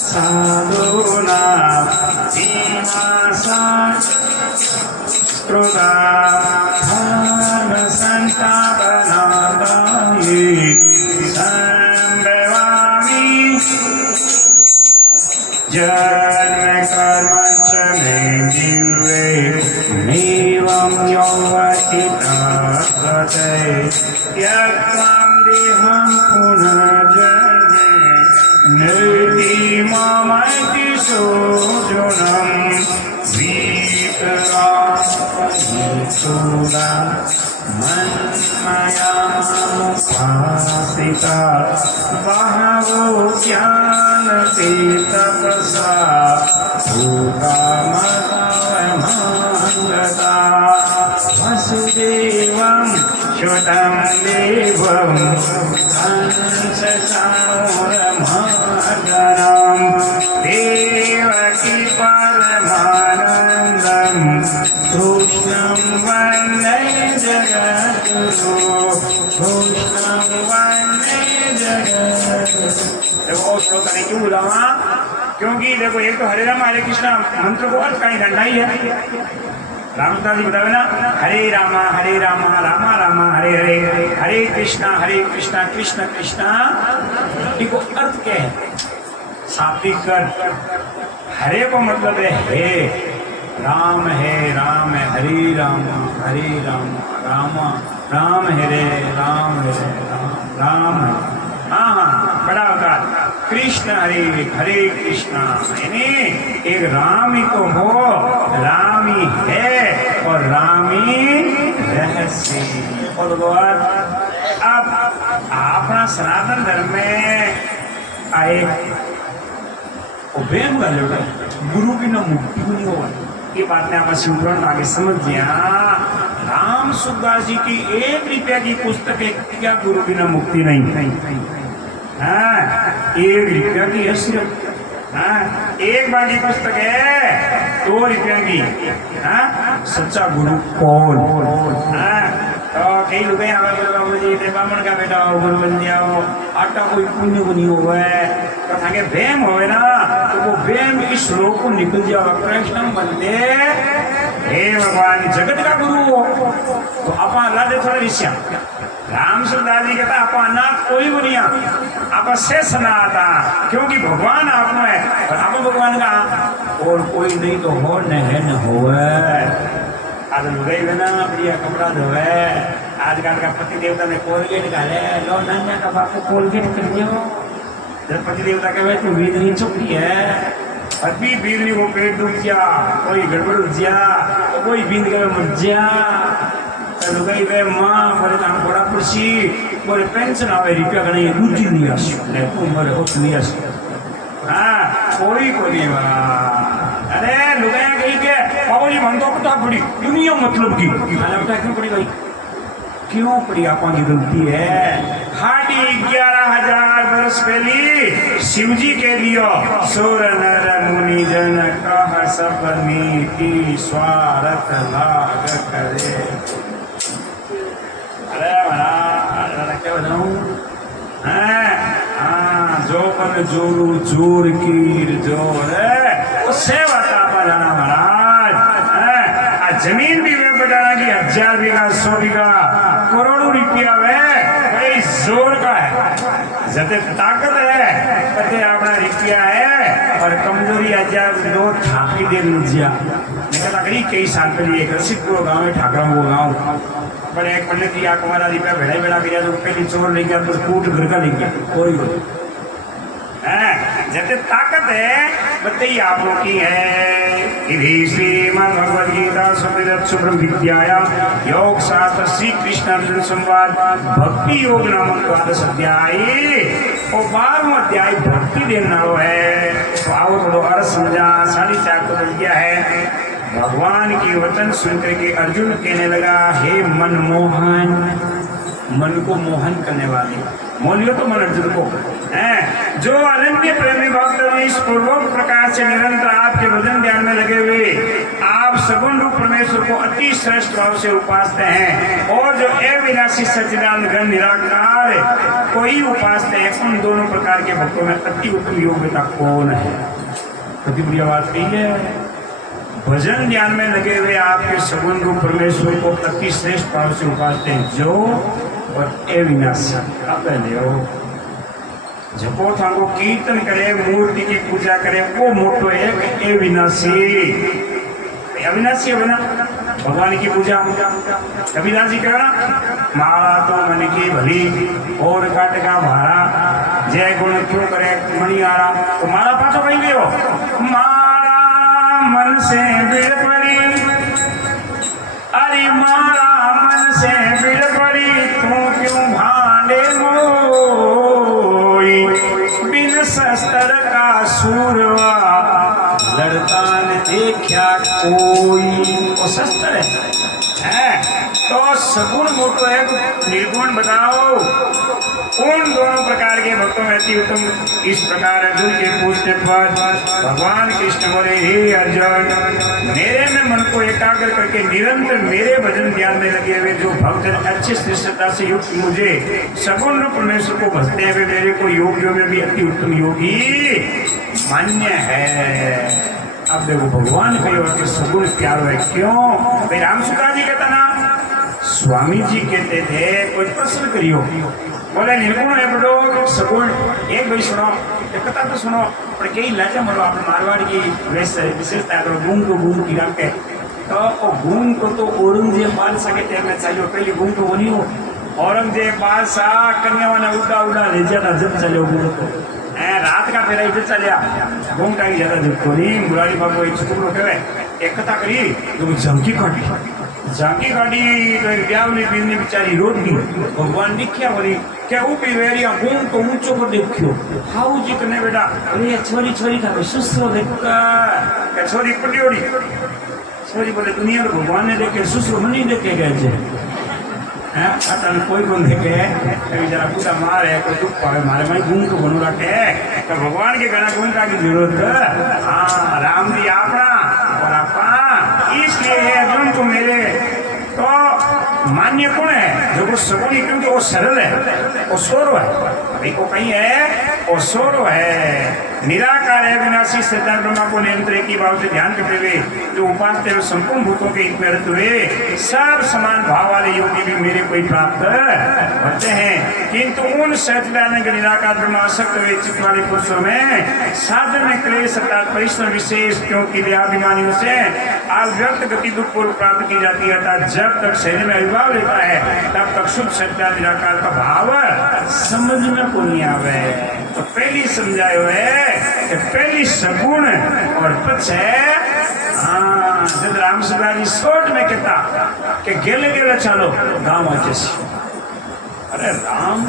साधूनां विनाशा कृता धर्मसंस्थापनाय सम्भवामि। जन्म कर्म च मे दिव्ये नैवं योऽवतितस्ते। त्यक्त्वा देहं पुनर्जन्मे नैति मामैति सोऽर्जुनं। वीतरागीसुरा मन्मया मुपासिता। बहवो ज्ञानते तपसा भूतामतामगता। वसुदेवं श्रुतं देवं हंसचाणूरमर्दनं देवकी परमानन्दं कृष्णं वन्दे जगद्गुरुं। कृष्णं वन्दे जगद्गुरुं। देखो और श्लोक करने क्यों बोला वहाँ? क्योंकि देखो एक तो हरे राम हरे कृष्णा मंत्र को अर्थ कहीं डंडा ही है। रामदास जी बतावे ना, हरे रामा रामा रामा हरे हरे, हरे कृष्णा कृष्ण कृष्णा। देखो अर्थ क्या है? शाब्दिक अर्थ। हरे को मतलब है राम है हरे राम राम राम हरे राम राम। हाँ बड़ा अवतार। कृष्ण हरे हरे कृष्णा, यानी एक राम ही को हो, राम ही है और राम ही रहस्य। और अब अपना सनातन धर्म में आए गुरु की न मुक्ति नहीं हो। ये बात ने आप सिमरण आगे समझ गया। राम सुखदास जी की 1 रुपया की पुस्तक है, क्या गुरु बिना मुक्ति नहीं? हाँ, 1 रुपया की है सिर्फ। हाँ, एक बागी पुस्तक है 2 रुपया की। हाँ, सच्चा गुरु कौन? हाँ, तो कई लोग हैं हमारे बाबू जी ते बामण का बेटा हो, गुरु बन जाओ, आटा कोई पुण्य को नहीं हुआ है, तो थाके वेम होवे ना, तो वो वेम इस श्लोक को निकल जाओ, कृष्ण बंदे हे भगवान जगत का गुरु हो, तो अपा अल्लाह दे थोड़ा विषय रामचंद्र जी कहता आप अनाथ कोई भी नहीं, आप शेष ना आता, क्योंकि भगवान आप में है और आप भगवान का और कोई नहीं तो हो न होवे। आज लुगाई में ना बढ़िया कपड़ा धोवे, आजकल का पति देवता ने कोलगेट डाले, लो नन्या का बाप को कोलगेट कर दियो, जब पति देवता कहे तू बीजनी चुकी है, अभी बीजनी को पेट दुख जा, कोई गड़बड़ जा, तो कोई बीज के मर जा, लुगाई वे माँ बोले काम बड़ा पुरसी बोले पेंशन आवे रुपया का नहीं दूधी नहीं आसी ने उम्र होत नहीं आसी। हाँ, कोई को नहीं वाला। अरे लुगाया कही के बाबू जी मंदो पता पड़ी दुनिया मतलब की खाना पता क्यों पड़ी भाई? क्यों पड़ी? आपा की गलती है। हाडी 11,000 वर्ष पहली शिव जी के लियो सुर नर मुनि जन कह सब नीति स्वार्थ लाग करे। अरे महाराज क्या बताऊं? जो पर जोरू जोर की जोर वो सेवा का जाना महाराज। जमीन भी वे बताना कि 1000 बीघा 100 बीघा करोड़ों रुपया वे कई जोर का है, जते ताकत है पते अपना रुपया है और कमजोरी 1002 ठाकी दे लुजिया निकला करी। कई साल पहले एक रसिकपुर गाँव में ठाकरा वो गाँव पर एक पंडित जी आंख हमारा रुपया भेड़ा भेड़ा गया तो पहली चोर ले गया तो कूट घर का ले गया कोई जब ताकत है बताइए आप लोग की है। श्रीमद् भगवद गीता सुब्रम विद्याया योग शास्त्र श्री कृष्ण अर्जुन संवाद भक्ति योग नामक 12 अध्याय और 12वां अध्याय भक्ति देना है। तो आओ थोड़ा अर्थ समझा 4:30 को बज गया है। भगवान की वचन सुनकर के अर्जुन कहने लगा हे मनमोहन, मन को मोहन करने वाले मोलियो तो मन अर्जुन को है जो अनन्य प्रेमी भक्त इस पूर्वक प्रकार से निरंतर आपके भजन ध्यान में लगे हुए आप सगुण रूप परमेश्वर को अति श्रेष्ठ भाव से उपासते हैं और जो अविनाशी सच्चिदानंद घन निराकार कोई उपासते हैं उन दोनों प्रकार के भक्तों में अति उत्तम योग्यता कौन है? कति बुरी बात कही है। भजन ध्यान में लगे हुए आपके सगुण रूप परमेश्वर को अति श्रेष्ठ भाव से उपासते हैं जो और अविनाशी हो जपो थाको कीर्तन करे मूर्ति की पूजा करे वो मोटो है अविनाशी। अविनाशी है ना भगवान की पूजा अविनाशी करना माला तो मन की भली और काट का भारा जय गुण क्यों करे मणि आरा तो माला पाछो कहीं गयो माला मन से बिड़ पड़ी अरे माला मन से बिड़ पड़ी तू क्यों भांडे मोई बिन शस्त्र का सूरवा लड़ता न देखा कोई। वो शस्त्र है तो सगुण मोटो है निर्गुण बताओ उन दोनों प्रकार के भक्तों में अति उत्तम। इस प्रकार अर्जुन के पूछने पर भगवान कृष्ण बोले हे अर्जुन मेरे में मन को एकाग्र करके निरंतर मेरे भजन ध्यान में लगे हुए जो भक्तजन अच्छी श्रेष्ठता से युक्त मुझे सगुण रूप परमेश्वर को भजते हैं वे मेरे को योगियों में भी अति उत्तम योगी मान्य है। अब देखो भगवान के सगुण प्यार है क्यों भाई रामसुता जी कहता ना स्वामी जी कहते थे कोई प्रश्न करियो बोले निर्गुण है बड़ो सगुण एक भाई सुनो एक कथा तो सुनो पर कई लाचा मरो आप मारवाड़ की विशेषता है तो गुण को गुण की रखे तो गुण को तो औरंगजेब बादशाह के टाइम में चाहिए पहले गुण तो वो नहीं हो औरंगजेब बादशाह कन्या वाला उड़ा उड़ा ले जाता जब चलो गुण को रात का फेरा इधर चलिया गुण का ज्यादा जब नहीं मुरारी बाबू एक छुटू कहे एक कथा करी तो झमकी काटी तो एक ब्यावली पीने बेचारी रोट दी भगवान दिखिया बोली क्या वो पी वेरिया गुण तो ऊंचो को देखियो हाउ जी कने बेटा अरे छोरी छोरी था सुसो देखा क्या छोरी पटियोड़ी छोरी बोले दुनिया में भगवान ने देखे सुसो नहीं देखे गए अटल कोई को देखे जरा पूरा मारे कोई दुख पावे मारे माई गुण को बनो रखे तो भगवान के गणा गुण का की जरूरत हाँ राम जी आपना और आपा इसलिए है अर्जुन को मेरे तो मान्य कौन है जो वो सगुणी क्योंकि वो सरल है वो सौरव है अभी को कहीं है वो सौरव है निराकार है विनाशी सत्ता ब्रह्मा को नियंत्र की भाव से ध्यान करते हुए जो उपास्य और संपूर्ण भूतों के हित में रहते हुए सब समान भाव वाले योगी भी मेरे को ही प्राप्त होते हैं किंतु उन सच्चिदानंद निराकार ब्रह्मासक्त हुए चित्त वाले पुरुषों में साधन में क्लेश अर्थात परिश्रम विशेष क्योंकि देहाभिमानियों से अव्यक्त गति दुख पूर्व प्राप्त की जाती है अर्थात जब तक शरीर में अभिभाव लेता है तब तक शुद्ध सच्चिदानंद निराकार का भाव समझ में को नहीं आवे तो पहली समझायो है कि पहली सगुण और पछ है हाँ जब राम सुधा जी शोट में कहता कि गेले गेले चलो गाँव जैसी अरे राम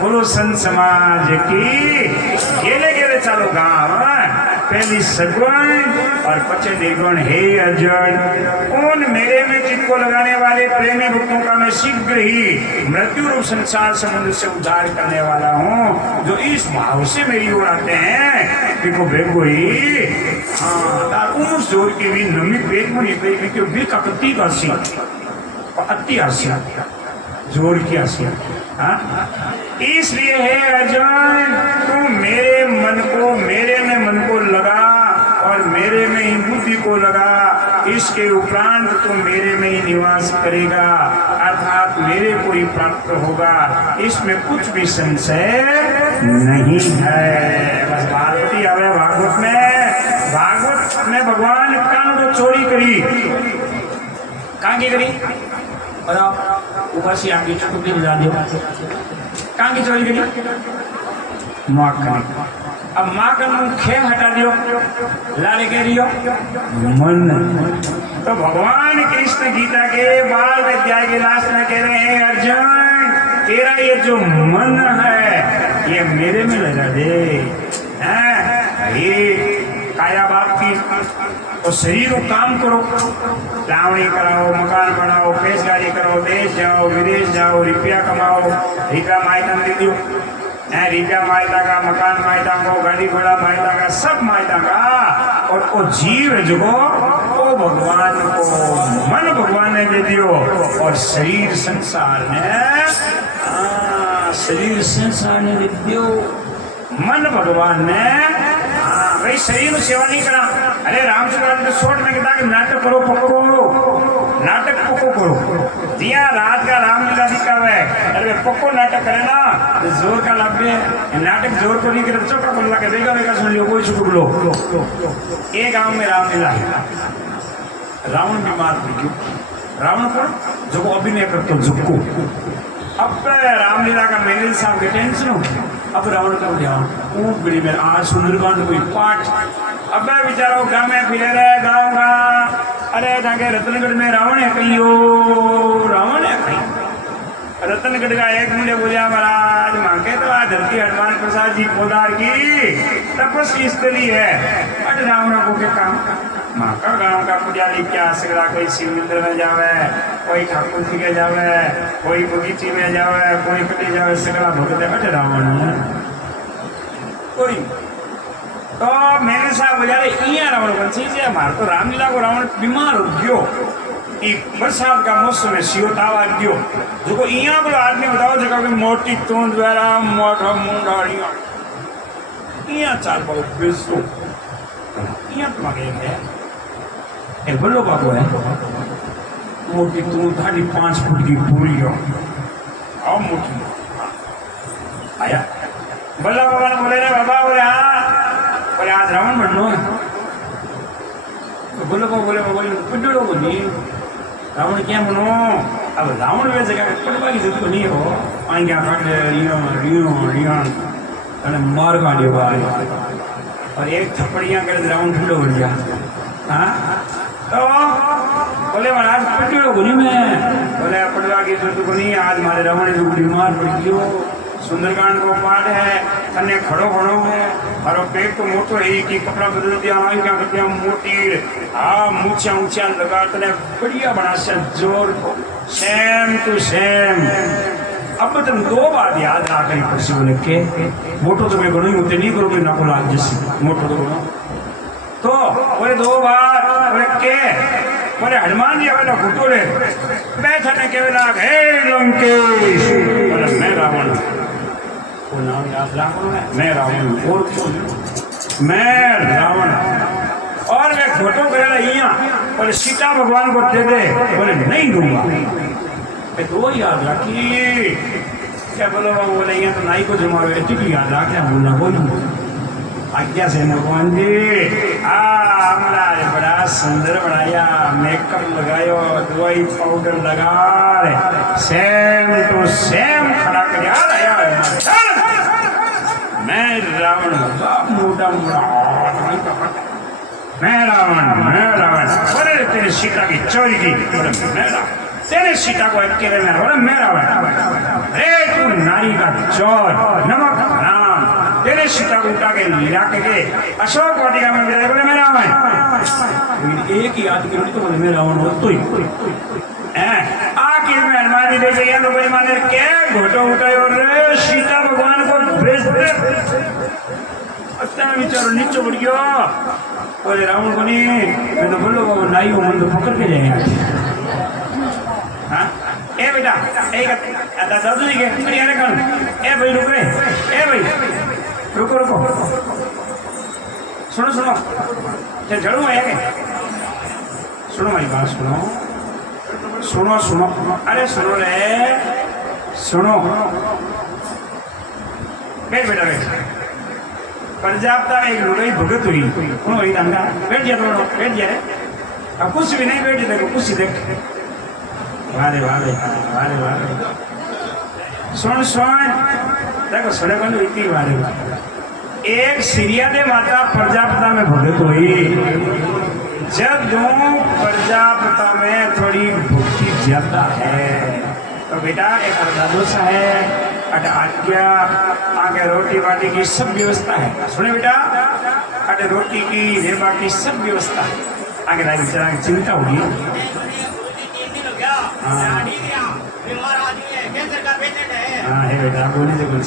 बोलो संत समाज की गेले गेले चलो गाँव पहली सगुण और पचे निर्गुण हे अर्जुन उन मेरे में चित्त को लगाने वाले प्रेमी भक्तों का मैं शीघ्र ही मृत्यु रूप संसार समुद्र से उद्धार करने वाला हूँ जो इस भाव से मेरी ओर आते हैं देखो बेगो ही हाँ उस जोर की भी नमी पेट में निकली क्यों भी कपति का सी अति आसिया जोर की आसिया इसलिए है अर्जुन तू मेरे में मन को लगा और मेरे में ही बुद्धि को लगा इसके उपरांत तू मेरे में ही निवास करेगा अर्थात मेरे को ही प्राप्त होगा इसमें कुछ भी संशय नहीं है बस पार्वती आवे भागवत में भगवान कान को चोरी करी कहाँ की करी बताओ ऊपर से आगे चुटकी बजा दो कहाँ की चोरी करी माखन अब माखन खेल हटा दियो लाले कह रही हो मन तो भगवान कृष्ण गीता के बाल अध्याय के लास्ट में कह रहे हैं अर्जुन तेरा ये जो मन है ये मेरे में लगा दे ये काया बाप की तो शरीर को काम करो लावणी कराओ मकान बनाओ पेश गाड़ी करो देश जाओ विदेश जाओ रुपया कमाओ रीता मायता दे दो रीता मायता का मकान मायता को गाड़ी घोड़ा मायता का सब मायता का और वो जीव है जो वो भगवान को मन भगवान ने दे दियो और शरीर संसार ने दे दियो मन भगवान ने भाई शरीर में सेवा नहीं करा अरे राम जी तो शॉर्ट में कहता कि नाटक करो पक्को करो दिया रात का रामलीला दिखावा है अरे पक्को नाटक करे ना तो जोर का लाभ है नाटक जोर को नहीं करे चौका बोलना के देगा सुन लियो कोई छुप लो एक गांव में रामलीला रावण बीमार पड़ गयो रावण को जो अभिनय करते झुको अब रामलीला का मैनेजर साहब के टेंशन हो अब रावण का ध्यान ऊँट बड़ी में आज सुंदरकांड कोई पाठ अब बेचारा गाँव में फिरे रहे गाँव का अरे जाके रतनगढ़ में रावण है कहीं रतनगढ़ का एक मुंडे बोलिया महाराज मांगे तो आज धरती हनुमान प्रसाद जी पोदार की तपस्वी स्थली है अट रावण को के काम माँ का गाँव का पुजारी क्या सगड़ा कोई शिव मंदिर में जावे कोई ठाकुर जी के जावे कोई बगीची में जावे कोई कटी जावे सगड़ा भगत अट रावण कोई तो मैंने साहब बजारे इया रावण बंसी से मार तो रामलीला को रावण बीमार हो गयो बरसात का मौसम में सियोतावा गयो जो इया को आदमी बताओ जगह की मोटी तोंद वाला मोटा मुंडाड़िया इया चाल बहुत बेसो इया तुम्हारे है ए बल्लो बाबू है मोटी तू थाड़ी 5 फुट की पूरी हो अब मोटी आया बल्ला बाबा ने बोले रे बाबा बोले हाँ बोले आज रावण बनना तो बोलो बोले पिटड़ो को नहीं रावण क्या बनो अब रावण वे जगह पटवा की जरूरत नहीं हो आएंगे काट रियो अरे मार काटियो भाई और एक थप्पड़ियाँ करे रावण ठंडो हो गया हाँ तो बोले महाराज पिटड़ो को नहीं मैं बोले पटवा की जरूरत को नहीं आज हमारे रावण जो बीमार पड़ गयो सुंदरकांड को पाठ है અને ખડો ઘણો મારો પેટ તો મોટો है कि कपड़ा बदल दिया आई क्या करते हैं मोटी हाँ ऊंचा ऊंचा लगा तने बढ़िया बना से जोर सेम टू सेम अब तुम 2 बात याद रखनी खुशी बोले के मोटो तो मैं घणो होते नहीं करो ना को लाग जैसे मोटो तो घणो तो बोले 2 बार बोले के बोले हनुमान जी आवेला घुटोरे बैठा ने केवेला हे लंकेश बोले मैं रावण को नाम याद रखो मैं रावण और मैं रावण और वे घोटो करेला यहाँ बोले सीता भगवान को दे दे बोले नहीं दूंगा दो याद रखी क्या बोलो बाबू बोले यहाँ तो नाई को जमाओ एटी की याद रख बोलना बोलू आज्ञा से भगवान जी हमारा बड़ा सुंदर बनाया मेकअप लगायो दवाई पाउडर लगा सेम टू सेम खड़ा कर मैं रावण मोटा मोटा मैं रावण बोले तेरे सीता की चोरी की बोले मैं रावण तेरे सीता को अकेले में बोले मैं रावण अरे तू नारी का चोर नमक राम तेरे सीता को उठा के ला के अशोक वाटिका में मिला बोले मैं रावण एक ही याद की तो बोले मैं रावण हो तो ही आखिर में हनुमान जी ले गया तो भाई माने क्या घोटो उठायो रे सीता भगवान को भेज दे अच्छा विचारो नीचे बढ़ गया बोले रावण को नहीं मैं तो बोलो वो नाई को मन तो पकड़ के जाएंगे हाँ ए बेटा एक दादू जी के अरे अरे कौन ए भाई रुक रे ए भाई रुको रुको सुनो सुनो चल चलो आया के सुनो मेरी बात सुनो सुनो सुनो अरे सुनो रे सुनो बैठ बेटा बैठ प्रजापता एक लुगाई भगत हुई कौन हुई दंगा बैठ जा थोड़ा बैठ जा अब कुछ भी नहीं बैठ देखो कुछ देख वाले वाले वाले वाले सुन सुन देखो सुने कौन इतनी वाले एक सीरिया दे माता प्रजापता में भगत हुई जब दो प्रजापता में थोड़ी भक्ति ज्यादा है तो बेटा एक अर्धादोषा है आज्ञा आगे रोटी वाटी की सब व्यवस्था है सुने बेटा अटे रोटी की रेबा की सब व्यवस्था है आगे राय बेचारा की चिंता होगी हाँ है बेटा बोली तो कुछ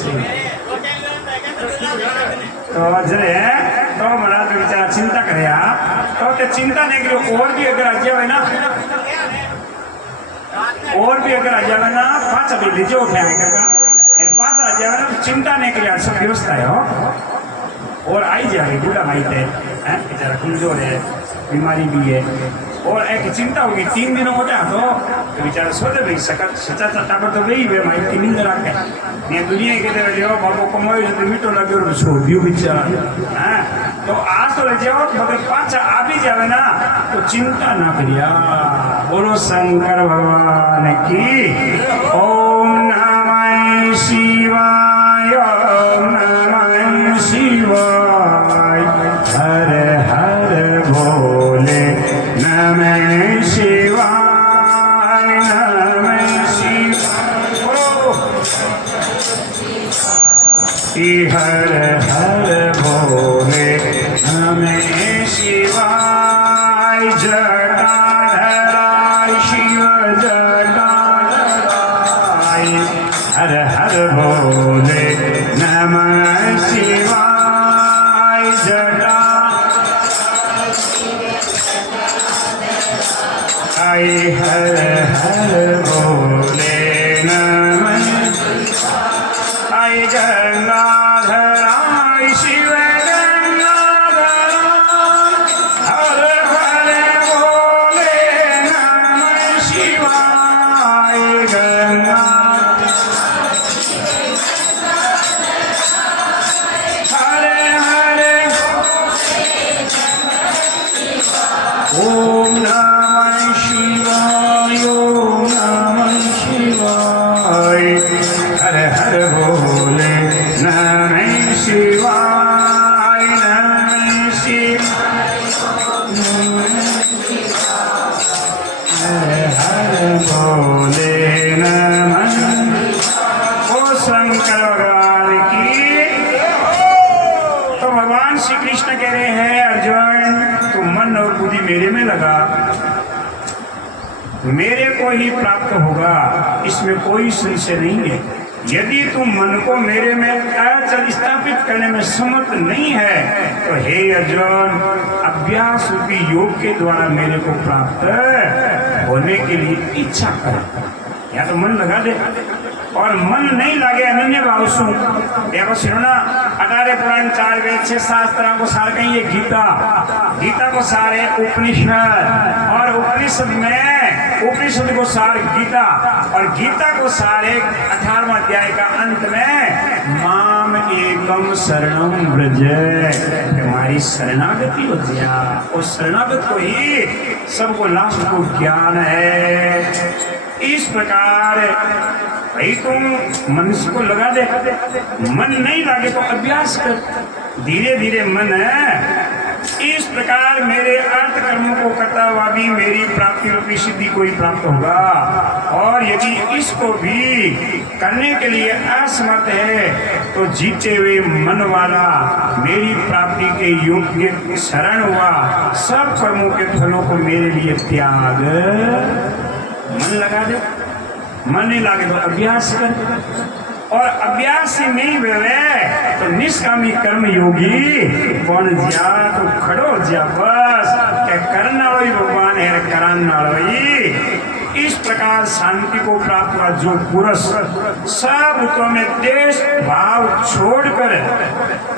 तो जरे तो महाराज बेचारा चिंता करे तो ते चिंता नहीं करो और भी अगर आ जाए ना और भी अगर आ जाए ना 5 अभी लीजिए उठे आएगा 5 आ जाए ना चिंता नहीं करिए सब व्यवस्था है और आई जाए बूढ़ा भाई थे बेचारा कमजोर है बीमारी भी है और एक चिंता होगी 3 दिनों होता तो बेचारा सोते भाई सच्चा टापर तो वही वे माइक की नींद रखे ने दुनिया के तरह जो बाबू कमाई जो मीठो लगे और छोड़ दियो बेचारा हां तो आज तो ले जाओ मगर 5 आ भी जावे ना तो चिंता ना करिया बोलो शंकर भगवान की ओम नमः शिवाय ओम नमः शिवाय हर हर भोले नमः शिवाय नमः शिवाय हर हर भोले नमः शिवाय जटाधराय शिव जटाधराय हर हर भोले नमः शिवाय जटा हर हर भोले नमः आय गंगाधराय शिव गंगाधराय हर हर भोले नमः शिवाय गंगा हरे हरे ओम नमः शिवाय ओम नमः शिवाय हर हर भोले नमः शिवाय नमः शिवाय हर हर भोले नमः ओ शंकर भगवान की कृष्ण कह रहे हैं अर्जुन तो मन और बुद्धि मेरे में लगा, मेरे को ही प्राप्त होगा, इसमें कोई संशय नहीं है। यदि तुम मन को मेरे में अचल स्थापित करने में समर्थ नहीं है तो हे अर्जुन अभ्यास रूपी योग के द्वारा मेरे को प्राप्त होने के लिए इच्छा कर। या तो मन लगा दे और मन नहीं लगे अनन्य भाव सु देखो सुनो 18 पुराण 4 वेद 6 शास्त्रों को सार कहीं ये गीता, गीता को सार है उपनिषद और उपनिषद में उपनिषद को सार गीता और गीता को सार है 18वां अध्याय का अंत में माम एकम शरणम व्रज, हमारी शरणागति हो गया और शरणागत को ही सबको लास्ट को ज्ञान है। इस प्रकार भाई तुम मनुष्य को लगा दे, मन नहीं लगे तो अभ्यास कर, धीरे धीरे मन है। इस प्रकार मेरे अर्थ कर्मों को करता हुआ भी मेरी प्राप्ति रूपी सिद्धि को ही प्राप्त होगा और यदि इसको भी करने के लिए असमर्थ है तो जीते हुए मन वाला मेरी प्राप्ति के योग्य शरण हुआ सब कर्मों के फलों को मेरे लिए त्याग। मन लगा दे, मन नहीं लगे तो अभ्यास कर और अभ्यास से नहीं हुए तो निष्कामी कर्म योगी बन जा तो खड़ो जा बस क्या करना वही भगवान है कराना वही। इस प्रकार शांति को प्राप्त हुआ जो पुरुष सब भूतों में देश भाव छोड़कर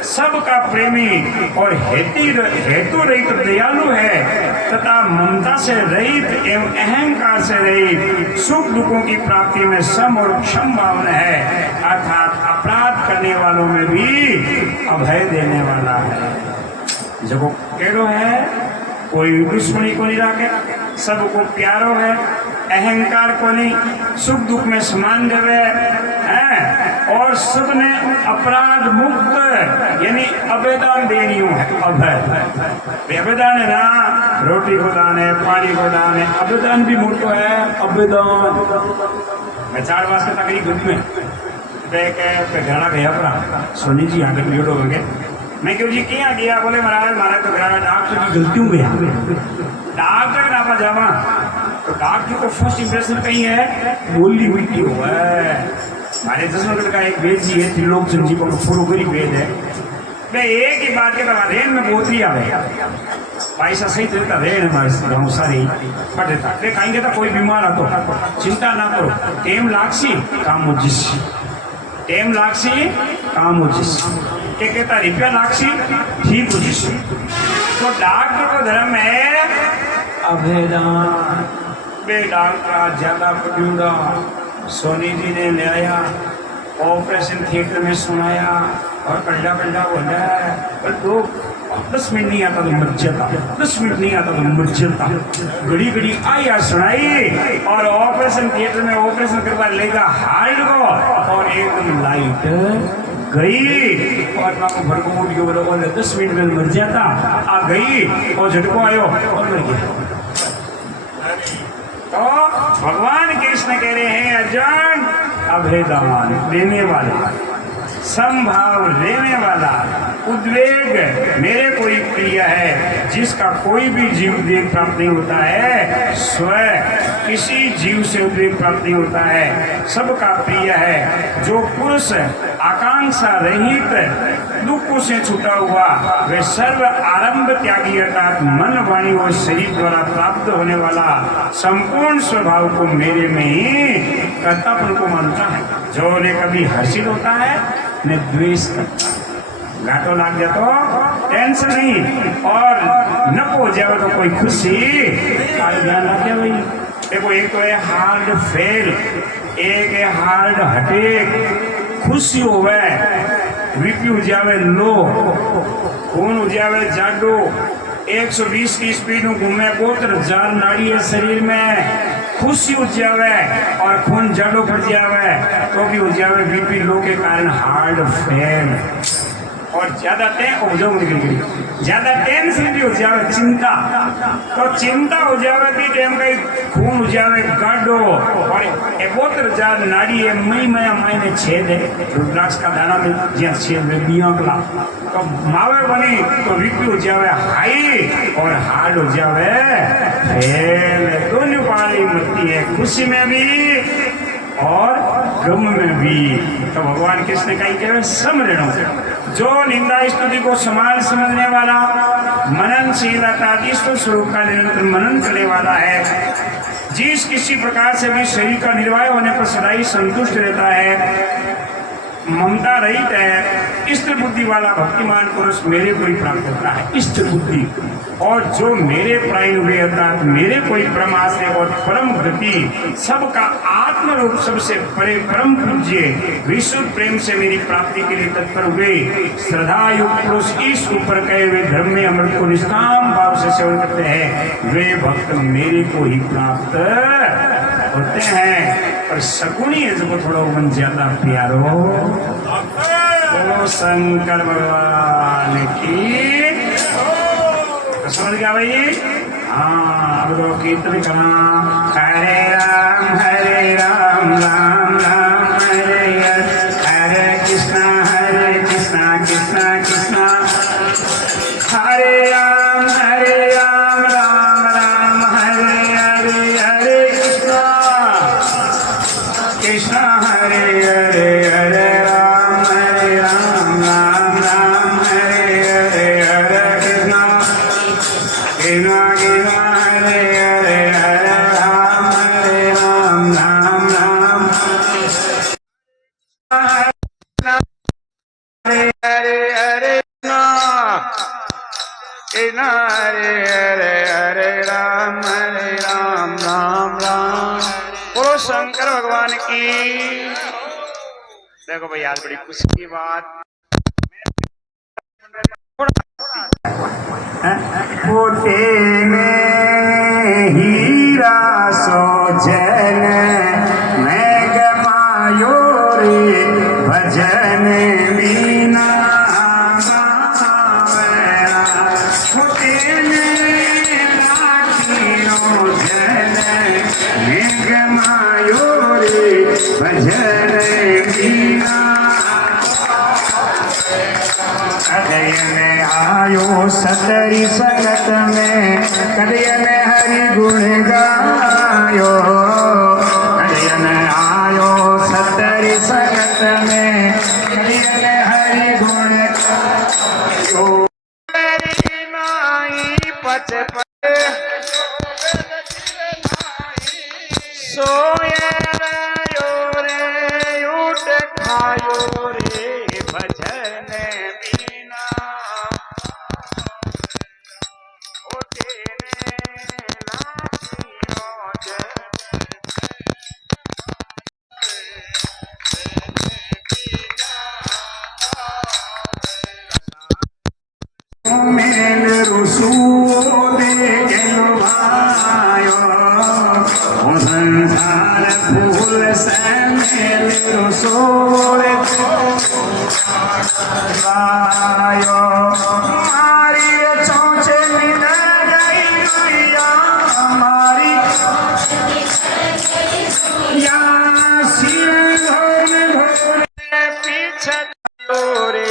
सबका प्रेमी और हेतु रहित दयालु है तथा ममता से रहित एवं अहंकार से रहित सुख दुखों की प्राप्ति में सम और क्षम भावना है अर्थात अपराध करने वालों में भी अभय देने वाला है। जब केड़ो है कोई दुश्मनी को नहीं रखे, सबको प्यारो है, अहंकार को नहीं, सुख दुख में समान देवे है और सबने अपराध मुक्त यानी अभेदान देनी है। अभय अभेदान है ना, रोटी को दान है, पानी को दान है, अभेदान भी मोटो है। अभेदान मैं 4 वर्ष का तकरीब गई में घरा गया परा सोनी जी आगे जोड़ो हो गए। मैं क्यों जी क्या गया, बोले महाराज महाराज तो घरा डॉक्टर की गलती हुई है, डॉक्टर ना पा जावा तो डॉक्टर को फर्स्ट इंप्रेशन कहीं है बोली हुई क्यों है। हमारे 10 का एक वेद जी है त्रिलोकचंद जी को फुरोगरी वेद है। मैं एक ही बात कहता रेन में बोतरी आवे पैसा सही तरीका रेन हमारे गाँव सारी फटेता कहीं कहता कोई बीमार आता चिंता ना करो, टेम लाक्षी काम हो जिस टेम लाक्षी काम हो जिस के कहता रुपया लाक्षी ठीक हो जिस। तो डॉक्टर को धर्म है अभेदान बे डॉक्टर ज्यादा पढ़ूंगा। सोनी जी ने ले आया ऑपरेशन थिएटर में सुनाया और कल्ला कल्ला बोला है पर तो 10 मिनट नहीं आता तो मर जाता, 10 मिनट नहीं आता तो मर जाता, घड़ी घड़ी आया सुनाई और ऑपरेशन थिएटर में ऑपरेशन करवा लेगा हार्ट को और एकदम लाइट गई और भर को उठ के बोले 10 मिनट में मर जाता, आ गई और झटको आयो और मर गया। तो भगवान कृष्ण कह रहे हैं अर्जुन अभेदान देने वाला, संभाव लेने वाला, उद्वेग मेरे कोई प्रिय है जिसका कोई भी जीव उद्वेग प्राप्त नहीं होता है, स्वयं किसी जीव से उद्वेग प्राप्त नहीं होता है, सबका प्रिय है। जो पुरुष आकांक्षा रहित दुखों से छूटा हुआ वे सर्व आरंभ त्यागी अर्थात मन वाणी और शरीर द्वारा प्राप्त होने वाला संपूर्ण स्वभाव को मेरे में ही कर्तापन को मानता है। जो ने कभी हर्षित होता है न द्वेष करता है, घाटो लाग जाए तो टेंशन नहीं और न हो जाए तो कोई खुशी ध्यान रखे भाई। देखो एक तो है हार्ड फेल, एक है हार्ड हटेक। खुशी होवे बीपी हो जावे लो, खून हो जावे जाडो, 120 की स्पीड में घूमे गोत्र जार नाड़ी है शरीर में, खुशी हो जावे और खून जाडो पड़ जावे तो भी हो जावे बीपी लो के कारण हार्ड फेल। और ज्यादा ज्यादा टेंशन भी हो जाए, चिंता तो चिंता हो जाए भी टाइम कई खून हो जाए गाढ़ो और एकोतर जार नाड़ी है मई मया मायने छेद है रुद्राक्ष का दाना में ज्यादा छेद है बियांकला तो मावे बनी तो विक्री हो जाए हाई और हार्ड हो जाए फेल। दोनों पाली मरती है, खुशी में भी और गम में भी। तो भगवान कृष्ण का ही कहे समझना जो निंदा स्तुति को समान समझने वाला मननशील अर्थात ईश्वर स्वरूप का निरंतर मनन करने वाला है, जिस किसी प्रकार से भी शरीर का निर्वाह होने पर सदा ही संतुष्ट रहता है, ममता रहित है, इष्ट बुद्धि वाला भक्तिमान पुरुष मेरे को ही प्राप्त होता है। इष्ट बुद्धि और जो मेरे प्राण हुए अर्थात मेरे कोई परम आश्रय और परम गति सबका आत्म रूप सबसे परे परम पूज्य विशुद्ध प्रेम से मेरी प्राप्ति के लिए तत्पर हुए श्रद्धा युक्त पुरुष इस ऊपर कहे हुए धर्म में अमृत को निष्काम भाव से सेवन करते हैं, वे भक्त मेरे को ही प्राप्त होते हैं। और शकुनी है जो थोड़ा मन ज्यादा प्यारो बोलो शंकर भगवान की। समझ गया भाई? हाँ, अब तो कीर्तन करना हरे राम राम राम हरे हरे कृष्णा कृष्णा कृष्णा हरे राम राम राम हरे हरे कृष्णा कृष्णा हरे हरे राम राम राम हरे हरे कृष्णा कृष्णा कृष्णा हरे हरे राम राम राम हरे हरे कृष्णा हरे हरे राम राम बोलो शंकर भगवान की। देखो भाई आज बड़ी खुशी की बात, पोते में हीरा सो जन मैं गमायो रे भजन मीना पोते में राखियो जन मैं गमायो रे भजन मीना कदयन आयो सतरी संगत में कदयन हरि गुण गायो कदयन आयो सतरी संगत में कदयन हरि गुण गायो नाई पच सोया रे उठ खायो रे भजन मीना मेल रुसू दे भायो संसार फूल से मेल रुसू भायो मारी चौचे मिल गई हमारी या सिर धोर पीछे रे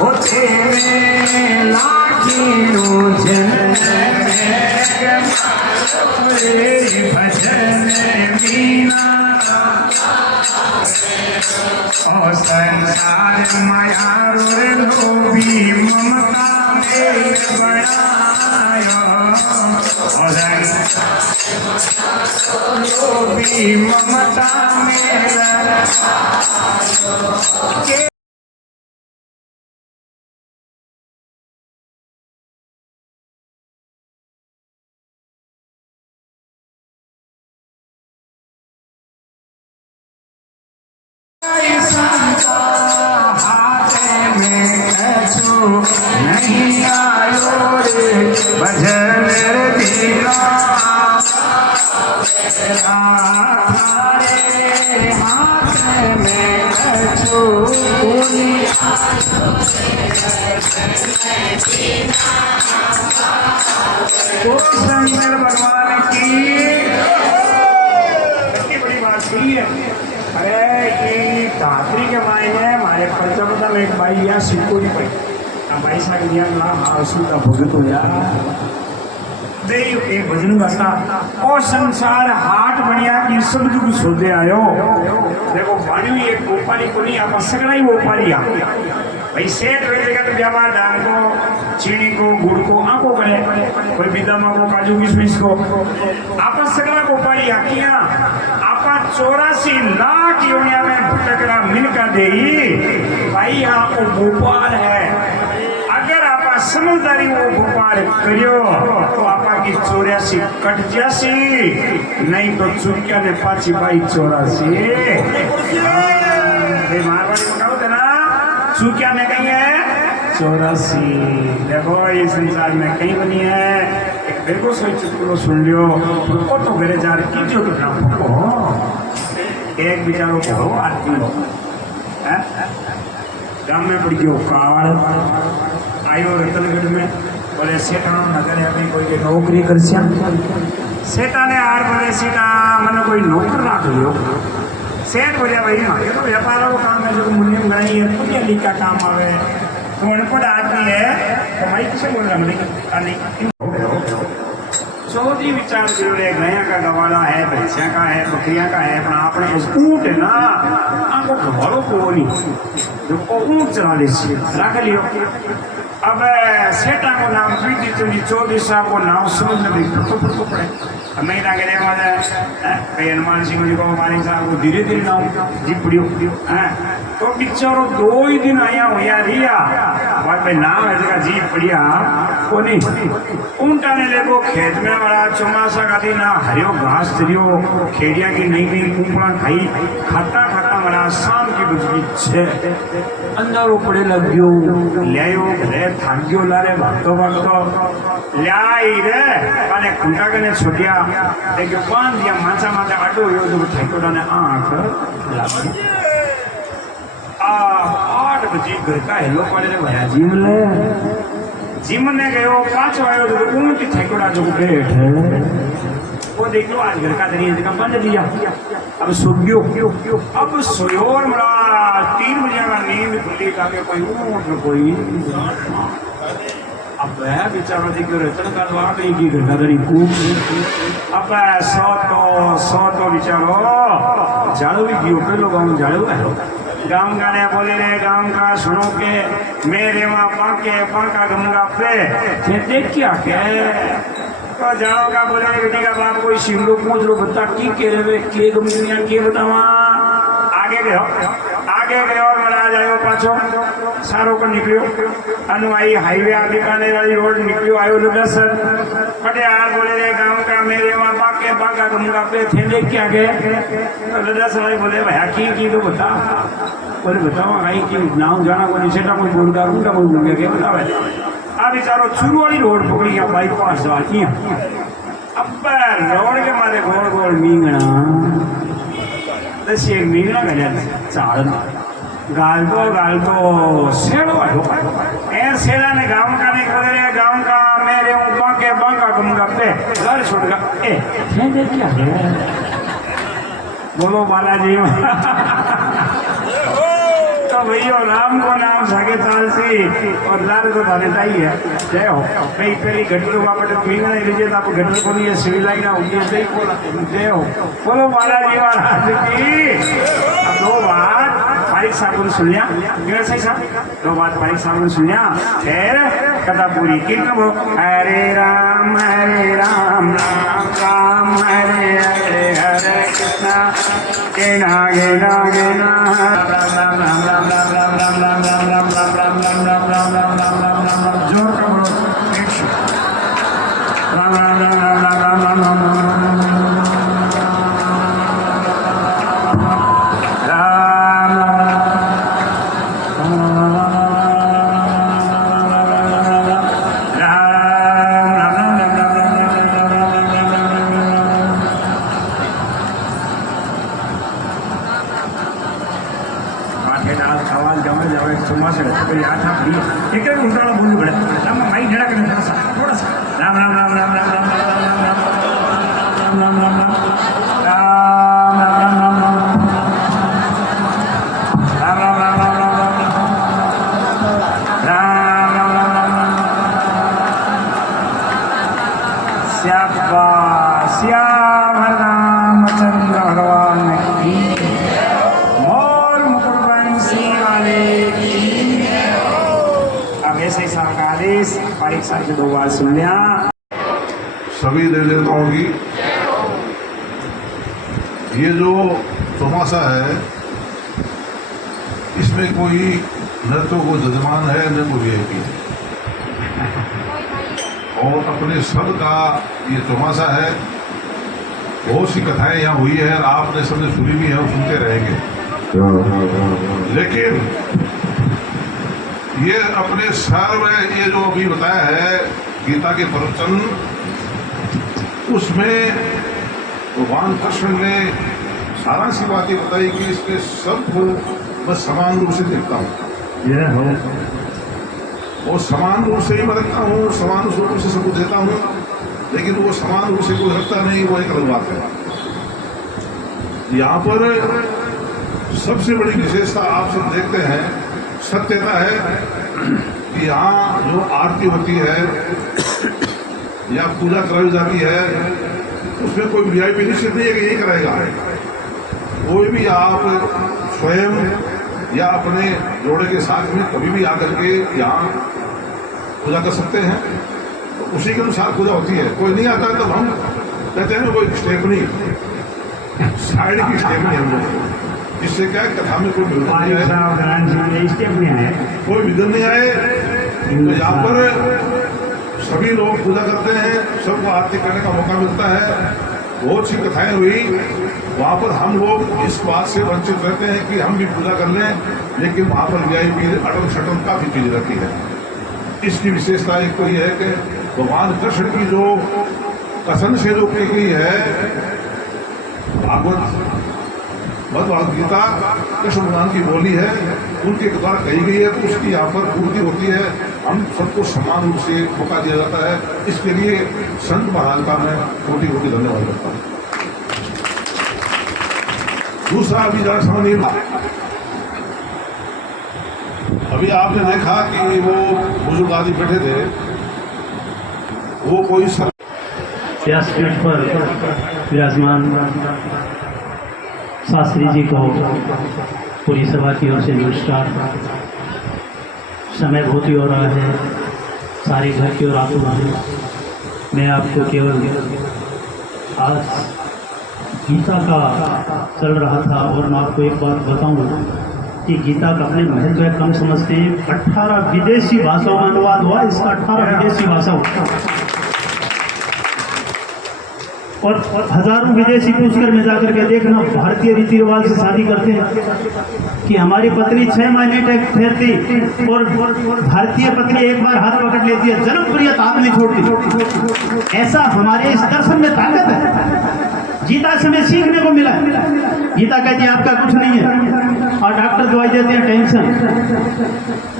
होते में लाठी भजन मीना और संसार माया लोभी मम बनायो और भी ममता मेरा नहीं आयो रे भजन दीना रे हाथ में कछु शंकर भगवान की बड़ी बात हुई है। अरे ये धात्री के मायने मारे प्रचलित में एक भाई या सिक्को नहीं पड़ी भाई साहब या ना हासू का भगत हो जा देव एक भजन गाता और संसार हाट बढ़िया की सब जो सोदे आयो देखो वाणी एक गोपाली को नहीं आप सगड़ा ही गोपाली आ भाई सेठ वेलेगा तो व्यापार दान को चीनी को गुड़ को आंखों करे कोई बिदामा को काजू किशमिश को आप सगड़ा गोपाली आकिया आपा 84 लाख योनिया में भटकरा मिलकर दे भाई यहाँ को गोपाल है अगर आप समझदारी वो गोपाल करियो तो आपा की 84 कट जासी नहीं तो चुकिया ने पाची भाई 84 मारवाड़ी को कहो ना चुकिया में कहीं है 84 देखो ये संसार में कहीं बनी है एक देखो सोई चुटकुलो सुन लियो तो घरे जा रही कीजियो तो ना एक बिचारो को हो आदमी हो गांव में पड़ गयो काल आयो रतनगढ़ में बोले सेठा नगर अभी कोई नौकरी कर सेठा ने यार बोले सेठा मैंने कोई नौकर रख लियो सेठ बोलिया भाई मांगे तो व्यापार का काम है जो मुनियम गणाई है पुण्य ली का काम आवे तो अनपढ़ आदमी है तो भाई किसे बोल रहा मैंने चौधरी विचार करो रे गया का गवाला है भैंसिया का है बकरिया का है अपना अपने ऊंट है ना आपको घरों को नहीं जो ऊंट चला ले रख लियो अब सेठा को नाम पीटी चली 24 साहब को नाम समझ में फटो पड़े मैं आगे कई हनुमान सिंह जी को हमारे साहब को धीरे धीरे नाम जी पड़ियो तो बिचारो 2 ही दिन आया हुआ रिया और नाम है जगह जी पड़िया को नहीं ऊंटा ने लेको खेत में वाला चौमासा का दिन हरियो घास चलियो खेड़िया की नई नई कुपड़ा खाई खाता खाता वाला शाम की बजगी 6 अंधारो पड़े लग गयो ल्यायो घरे थाक गयो लारे भागतो भागतो ल्याई रे અને ખૂંટા કને છોડ્યા તે કે બાંધ દિયા માચા માથે આડો રહ્યો તો ઠેકોડાને આંખ લાગી આ 8 બजे ઘર કા હેલો પડે ભયા જીમ ने गयो पाछो आयो तो ऊंट ઠેકોડા जो बैठ वो देख लो आज घर का दरिया जगह बंद दिया अब सो गयो अब सोयोर मरा 3 बजे का नींद खुली काके कोई ऊंट कोई अब है बेचारा जी क्यों रचन का द्वार नहीं की घर का दरी कूप अब सौ तो बेचारो जाड़ो भी गियो पे लोग हम जाड़ो है गांव गाने बोले रे गांव का सुनो के मेरे वहाँ पाके पाका गंगा पे देख क्या के तो जाओ का बोले बेटी का बाप कोई शिवलो पूछ लो बता की के रे के गमनिया के बतावा आगे गए और महाराज आयो पाछो सारो को निकलियो अनुआई हाईवे आ बीकानेर वाली रोड निकलियो आयो लदसर पटे यार बोले रे गांव का मेरे वहाँ पाके पाका गंगा पे थे देख क्या गए लदसर भाई बोले भैया की तो बता बोले बताओ भाई की नाम जाना को निशेटा कोई बोलता उनका बोल गया क्या बतावे आ बेचारो चूरू वाली रोड पकड़ी गया बाईपास जाती अब रोड के मारे गोल गोल मींगना दस एक मींगना गया चाल गालतो सेड़ो आयो ए सेड़ा ने गांव का नहीं बोले रे गांव का मेरे ऊपर के बंका गंगा पे घर छोड़ का ए ये क्या है बोलो बालाजी तो भैया राम को नाम सगे तालसी और लाल को धानेता ही है जय हो भाई पहली घटना का बट मीना नहीं लीजिए आप घटना को नहीं सिविल लाइन ना होगी सही बोला जय हो बोलो बालाजी महाराज की अब 2 बात बारीक साहब ने सुन लिया क्यों सही साहब दो बात बारीक साहब ने सुन लिया फिर कथा पूरी कीर्तन वो हरे राम राम राम हरे हरे हरे कृष्णा गेना गेना गेना राम राम राम राम राम राम राम राम राम राम राम राम राम राम राम राम राम राम जोर का बोलो राम राम राम राम राम राम राम श्याम रामचंद्र भगवान की मोर मुकुट बंसी वाले की। अब ऐसे ही का आदेश बारीक साहब से 2 बार सुन लिया। सभी देव देवताओं की ये जो तमाशा है इसमें कोई न तो कोई जजमान है न कोई वीआईपी है और अपने सब का ये तमाशा है। बहुत सी कथाएं यहाँ हुई है और आपने सबने सुनी भी है और सुनते रहेंगे, लेकिन ये अपने सार में ये जो अभी बताया है गीता के प्रवचन, उसमें भगवान कृष्ण ने सारा सी बातें बताई कि इसके सबको मैं समान रूप से देखता हूँ और समान रूप से ही मैं रखता हूँ, समान रूप से सबको देता हूँ, लेकिन वो समान रूप से कोई रखता नहीं, वो एक अलग बात है। यहाँ पर सबसे बड़ी विशेषता आप सब देखते हैं, सत्यता है कि यहाँ जो आरती होती है या पूजा कराई जाती है उसमें कोई वीआईपी निश्चित नहीं है कि यही कराएगा। कोई भी आप स्वयं या अपने जोड़े के साथ में कभी भी आकर के यहाँ पूजा कर सकते हैं, तो उसी के अनुसार पूजा होती है। कोई नहीं आता तो हम कहते हैं कोई स्टेपनी साइड की स्टेपनी हम लोग, इससे क्या कथा में कोई विघ्न नहीं आए, कोई विघ्न नहीं आए। तो यहाँ पर सभी लोग पूजा करते हैं, सबको आरती करने का मौका मिलता है। बहुत सी कथाएं हुई, वहाँ पर हम लोग इस बात से वंचित रहते हैं कि हम भी पूजा कर लें, लेकिन वहाँ पर वीआईपी अटल शटल काफी चीज रहती है। इसकी विशेषता एक तो यह है कि भगवान कृष्ण की जो कथन से जो की गई है भागवत भगवद गीता कृष्ण भगवान की बोली है, उनके द्वारा कही गई है, तो उसकी यहाँ पर पूर्ति होती है। हम सबको समान रूप से मौका दिया जाता है, इसके लिए संत महाराज का मैं कोटि कोटि धन्यवाद करता हूँ। दूसरा अभी जरा समझ नहीं, अभी आपने देखा कि वो बुजुर्ग आदि बैठे थे, वो कोई व्यासपीठ पर विराजमान शास्त्री जी को पूरी सभा की ओर से नमस्कार। समय बहुत ही हो रहा है, सारे घर की ओर आतुर है। मैं आपको केवल आज गीता का चल रहा था और मैं आपको एक बात बताऊं कि गीता का अपने महत्व कम समझते हैं। 18 विदेशी भाषाओं में अनुवाद हुआ, इसका 18 विदेशी भाषा हुआ और हजारों विदेशी पूछकर में जाकर के देखना, भारतीय रीति रिवाज से शादी करते हैं कि हमारी पत्नी 6 महीने तक ठहरती और भारतीय पत्नी एक बार हाथ पकड़ लेती है, जन्म प्रियत हाथ नहीं छोड़ती। ऐसा हमारे इस दर्शन में ताकत है, गीता से हमें सीखने को मिला। गीता कहती है आपका कुछ नहीं है, और डॉक्टर दवाई देते हैं टेंशन,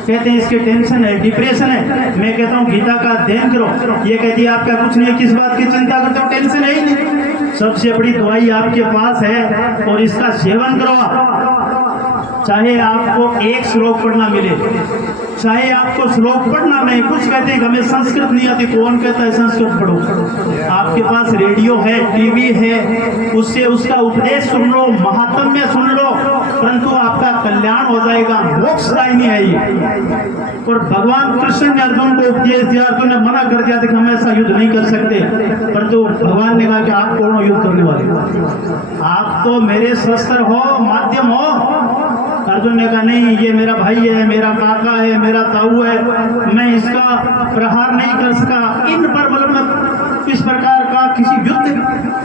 कहते हैं इसके टेंशन है, डिप्रेशन है। मैं कहता हूँ गीता का अध्ययन करो, ये कहती है आपका कुछ नहीं है, किस बात की चिंता करते हो, टेंशन है ही नहीं। सबसे बड़ी दवाई आपके पास है और इसका सेवन करो। चाहे आपको एक श्लोक पढ़ना मिले, चाहे आपको श्लोक पढ़ना में कुछ कहते हैं हमें संस्कृत नहीं आती, कौन कहता है संस्कृत पढ़ो। आपके पास रेडियो है, टीवी है, उससे उसका उपदेश सुन लो, महात्म्य सुन लो, परंतु आपका कल्याण हो जाएगा, मोक्षदायिनी है ये। और भगवान कृष्ण ने अर्जुन को उपदेश दिया, अर्जुन ने मना कर दिया था कि हम ऐसा युद्ध नहीं कर सकते, परंतु भगवान ने कहा कि आप कौन युद्ध करने वाले, आप तो मेरे शस्त्र हो, माध्यम हो। अर्जुन ने कहा नहीं, ये मेरा भाई है, मेरा काका है, मेरा ताऊ है, मैं इसका प्रहार नहीं कर सका, इन पर बल इस प्रकार का किसी युद्ध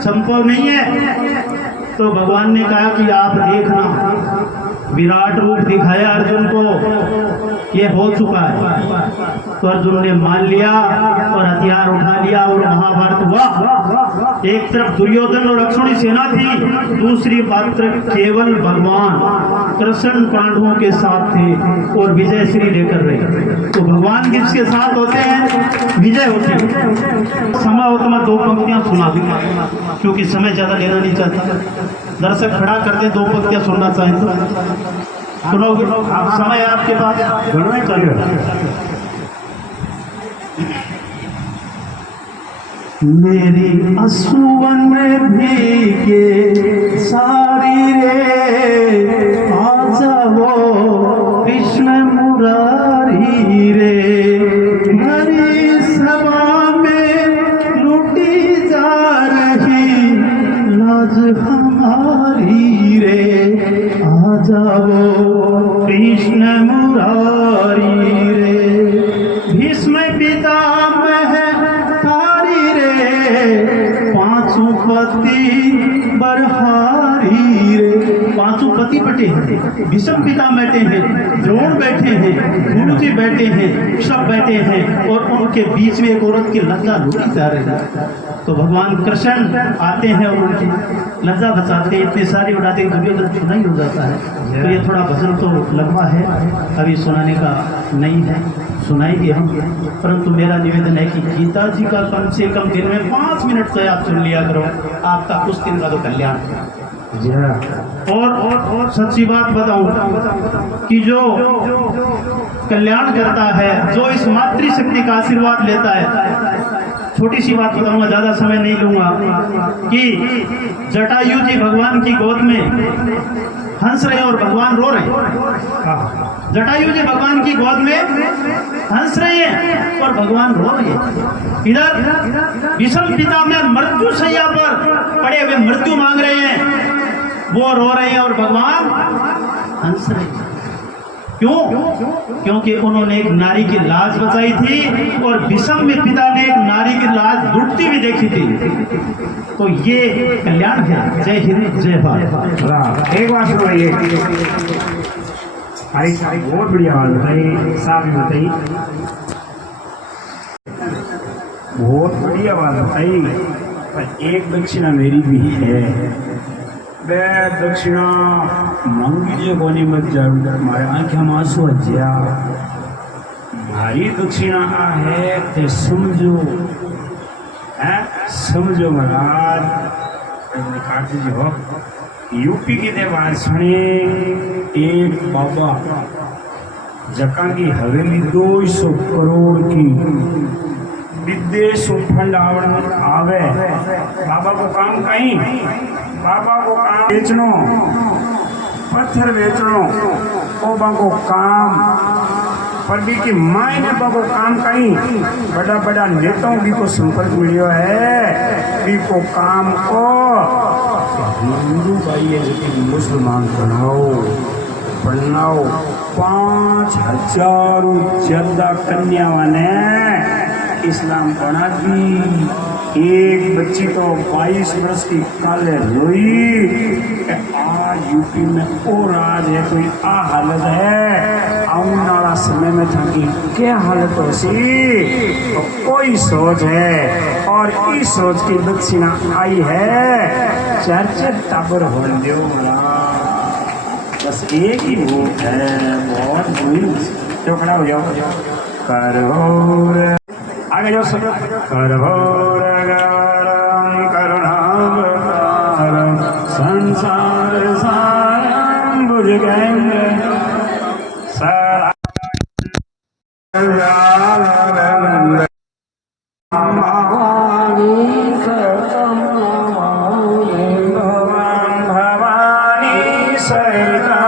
संभव नहीं है। तो भगवान ने कहा कि आप देखना, विराट रूप दिखाया अर्जुन को, ये हो चुका है। तो अर्जुन ने मान लिया और हथियार उठा लिया और महाभारत हुआ। एक तरफ दुर्योधन और अक्षौणी सेना थी, दूसरी तरफ केवल भगवान कृष्ण पांडवों के साथ थे और विजय श्री लेकर रहे। तो भगवान जिसके साथ होते हैं विजय होती है। समय हो तो मैं दो पंक्तियां सुना दूंगा, क्योंकि समय ज्यादा लेना नहीं चाहता। दर्शक खड़ा करते, दो पंक्तियां सुनना चाहें तो सुनोगे आप, समय आपके पास घणो चलो। मेरी असुवन में भीगे सारी रे, आजा वो कृष्ण मुरारी रे, भरी सभा में लूटी जा रही लाज हमारी रे, आजा वो कृष्ण मुरारी रे। भीष्म पितामह पांचों पति बरहारी रे, पांचों पति बटे हैं, भीष्म पिता बैठे हैं, द्रोण बैठे हैं, गुरु जी बैठे हैं, सब बैठे हैं, और उनके बीच में एक औरत की लज्जा लूटी जा रही है। तो भगवान कृष्ण आते हैं और उनकी लज्जा बचाते, इतने सारे उड़ाते दुर्योधन सुना ही हो जाता है। तो ये थोड़ा भजन तो लंबा है, अभी सुनाने का नहीं है, सुनाएंगे हम, परंतु मेरा निवेदन है कि गीता जी का कम से कम दिन में 5 मिनट तो आप सुन लिया करो, आपका कुछ दिन का तो कल्याण। और सच्ची बात बताऊं कि जो कल्याण करता है, जो इस मातृशक्ति का आशीर्वाद लेता है, छोटी सी बात बताऊंगा, ज्यादा समय नहीं लूंगा, कि जटायु जी भगवान की गोद में हंस रहे और भगवान रो रहे। जटायु जी भगवान की गोद में हंस रहे हैं और भगवान रो रहे हैं। इधर भीष्म पिता में मृत्यु शैया पर पड़े हुए मृत्यु मांग रहे हैं, वो रो रहे हैं और भगवान हंस रहे हैं। क्यों? क्योंकि उन्होंने एक नारी की लाज बचाई थी और भीष्म पिता ने एक नारी की लाज लुटती हुई देखी थी। तो ये कल्याण है। जय हिंद, जय भारत। एक बात सुनाइए, बहुत बढ़िया बात बताई, साहब ने बताई, बहुत बढ़िया बात बताई। पर एक दक्षिणा मेरी भी है, बे दक्षिणा मांगी जो कोनी मत जाओ, मारे आंखें में आंसू आ। मारी दक्षिणा आ है ते समझो, है समझो महाराज। कार्तिक जी हो यूपी की देवार सुने, एक बाबा जका की हवेली 200 करोड़ की विदेश फंड आवे, बाबा को काम कहीं, बाबा को काम बेचनो, पत्थर बेचनो, बाबा को काम, पर भी की माई ने बाबा को काम कहीं, बड़ा बड़ा नेताओं भी को संपर्क मिलियो है, भी को काम को हिंदू भाई है जो मुसलमान बनाओ 5000 ज्यादा कन्यावां ने इस्लाम बना दी। एक बच्ची तो 22 वर्ष की काले रोई कि आज यूपी में और राज है, कोई आ हालत है, आने वाला समय में थकी क्या हालत हो सी, तो कोई सोच है और इस सोच की दक्षिणा आई है। चर्चा टाबर हो दो, बस एक ही वोट है, बहुत बुरी। तो खड़ा हो जाओ, करो आगे जो सब करोर करुणावतारम संसार सारम भुजगेंद्र भवानी सहिता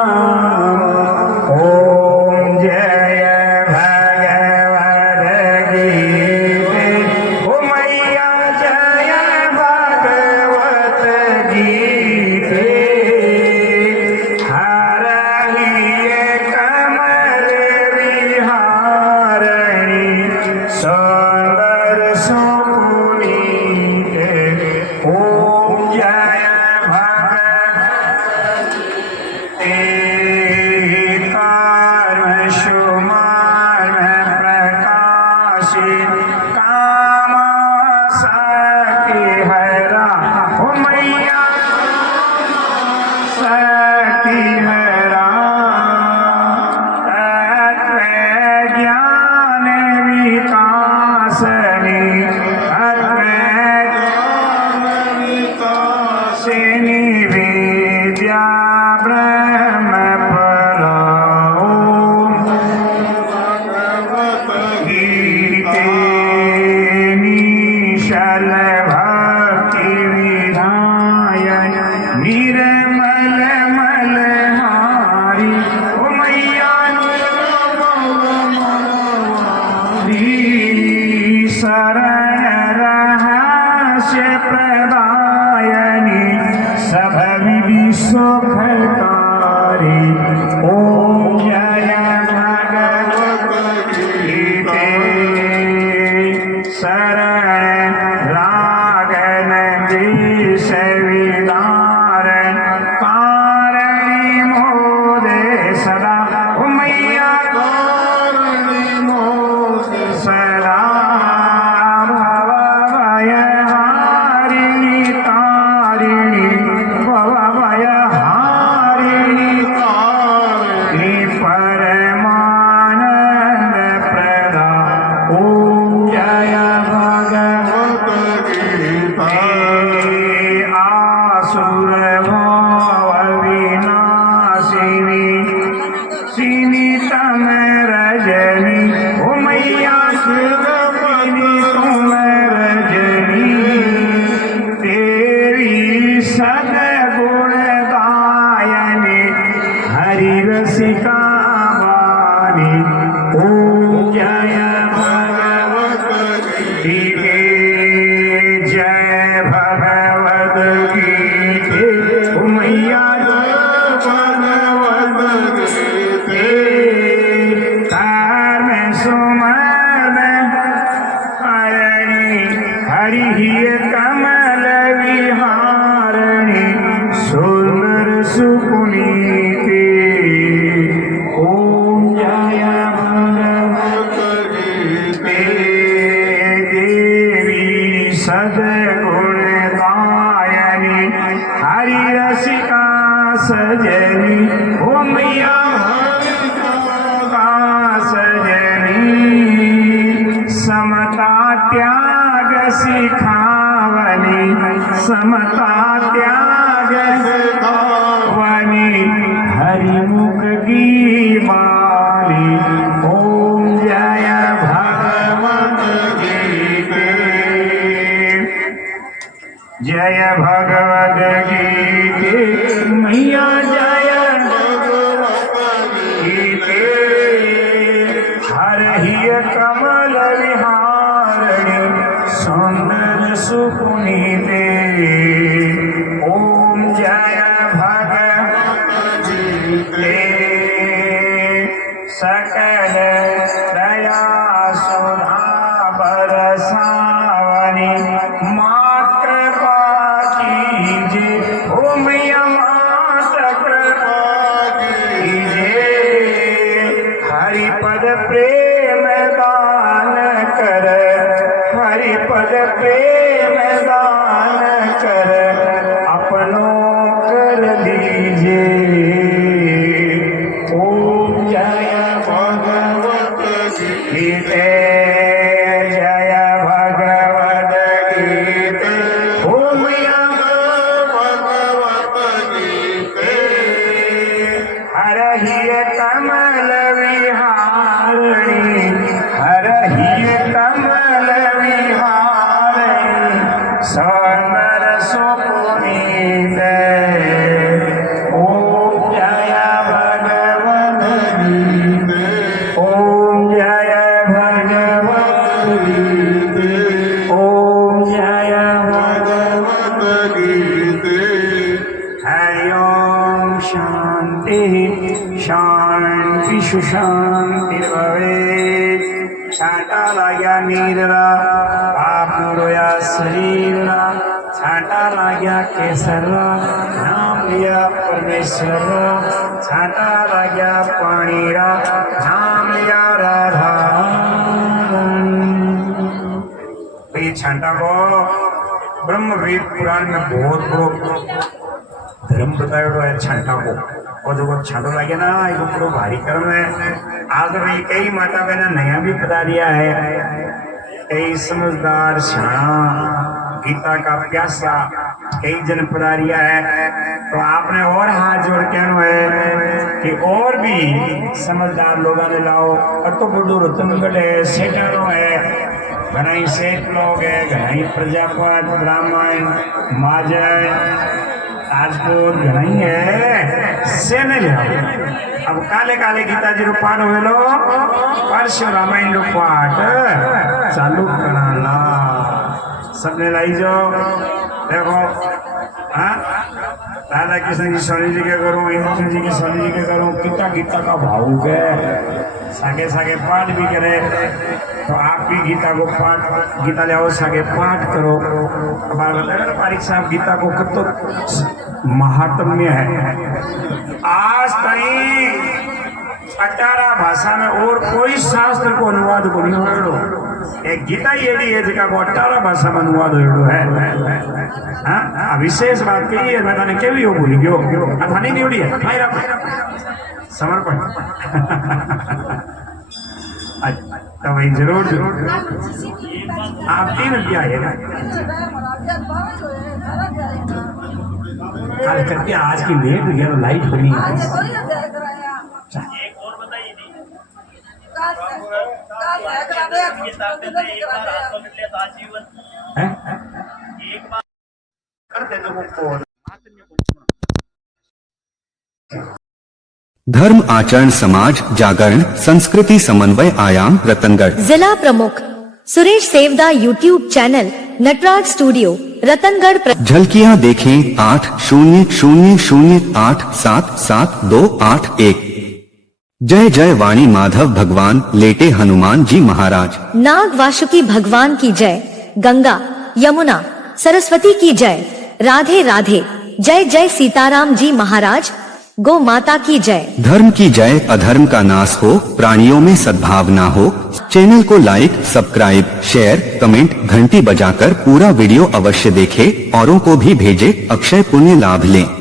प्रदायनी सब विधि सुखकारी ओम जय भगवत गीते शरण रागन विषविदार कारणी मोदे सदा मैया कारणी मोदे सदा भवभय हारिणी तारिणी भवभय हारिणी तारिणी परमानंद प्रदा ओम जय भगवत गीता आसुर भाव विनाशिनी सिनी तम रजनी ओ मैया सिनी तुम रजनी तेरी सदगुण गायनी हरि रसिका वाणी ओम जय भगवत गीते जय भगवत गीते ओ मैया भगवत गीते कर्म सुमन हरणी हरि कमल विहारणी सुंदर सुपुनीते ओम जय भगवत गीते देवी सदगुण गायनी हरि रसिका सजनी ओ मैया का सजनी समता त्याग सिखावनी समता त्याग सिखावनी हरिमुख की बाणी ओम जय भगवत गीते जय भगवत गीते मैया जय गीते हर ही कमल विहारणी सुंदर सुपुनीते ओम जय भगवत गीते सकल दया सुधा बरसावनी मात्र कीजे ओ मैया मात्र कृपा कीजे हरिपद प्रेम दान कर हरिपद प्रेम दान कर अपनों कर लीजे ओम जय भगवत गीते जय भगवत गीते ओम मैया भगवत गीते हर ही कमल विहारणी हर ही कमल विहारणी सुंदर सुपुनीते ओम जय भगवत गीते ओम जय भगवत गीते ओम जय भगवत गीते हरि ओम शांति शांति सुशांति भवेत् छाटा लाग्या नीरला आपनो रोया शरीरला छाटा लाग्या केसरला नाम लिया परमेश्वरला छाटा लाग्या पाणीरा नाम लिया राधा ये छाटा को ब्रह्मवेद पुराण में बहुत धर्म बताया हुआ है छाटा को और जो छाटो लगे ना ये पूरा भारी कर्म है आज में कई माता बहना नया भी बता दिया है कई समझदार शाना गीता का प्यासा कई जन पधारिया है तो आपने और हाथ जोड़ के है कि और भी समझदार लोगों ने लाओ और तो बुढ़ू रतनगढ़ है सेठानो है घनाई सेठ लोग है घनाई प्रजापत ब्राह्मण माजय राजपूत घनाई है से न जाओ अब काले काले गीता जी पाठ हुएलो परशु रामायण पाठ चालू कराना सबने लाई जाओ। देखो हाँ, राधा कृष्ण जी स्वामी जी के करूँ, इंद्र जी के स्वामी जी के करूँ, कितना गीता का भाव है। सागे सागे पाठ भी करे तो आप भी गीता को पाठ, गीता ले आओ सागे पाठ करो। पारिक साहब गीता को कितना महात्म्य है। आज तक 18 भाषा में और कोई शास्त्र को अनुवाद को नहीं हो। एक गीता ही एडी है जिका को 18 भाषा में अनुवाद हो है। हाँ, विशेष बात कही है, मैंने केवी हो भूल गयो अथानी नहीं उड़ी है मेरा समर्पण। तो भाई जरूर जरूर आप 3 रुपया आएगा कल करके। आज की लेट गया लाइट बनी धर्म आचरण समाज जागरण संस्कृति समन्वय आयाम रतनगढ़। जिला प्रमुख Suresh Sevda YouTube channel Nataraj studio Ratangarh. झलकियां देखें 8000877281। जय जय वाणी माधव भगवान लेटे हनुमान जी महाराज। नाग वासुकी भगवान की जय। गंगा यमुना सरस्वती की जय। राधे राधे जय जय सीताराम जी महाराज। गौ माता की जय। धर्म की जय अधर्म का नाश हो, प्राणियों में सद्भावना हो। चैनल को लाइक सब्सक्राइब शेयर कमेंट घंटी बजाकर पूरा वीडियो अवश्य देखें, औरों को भी भेजें, अक्षय पुण्य लाभ लें।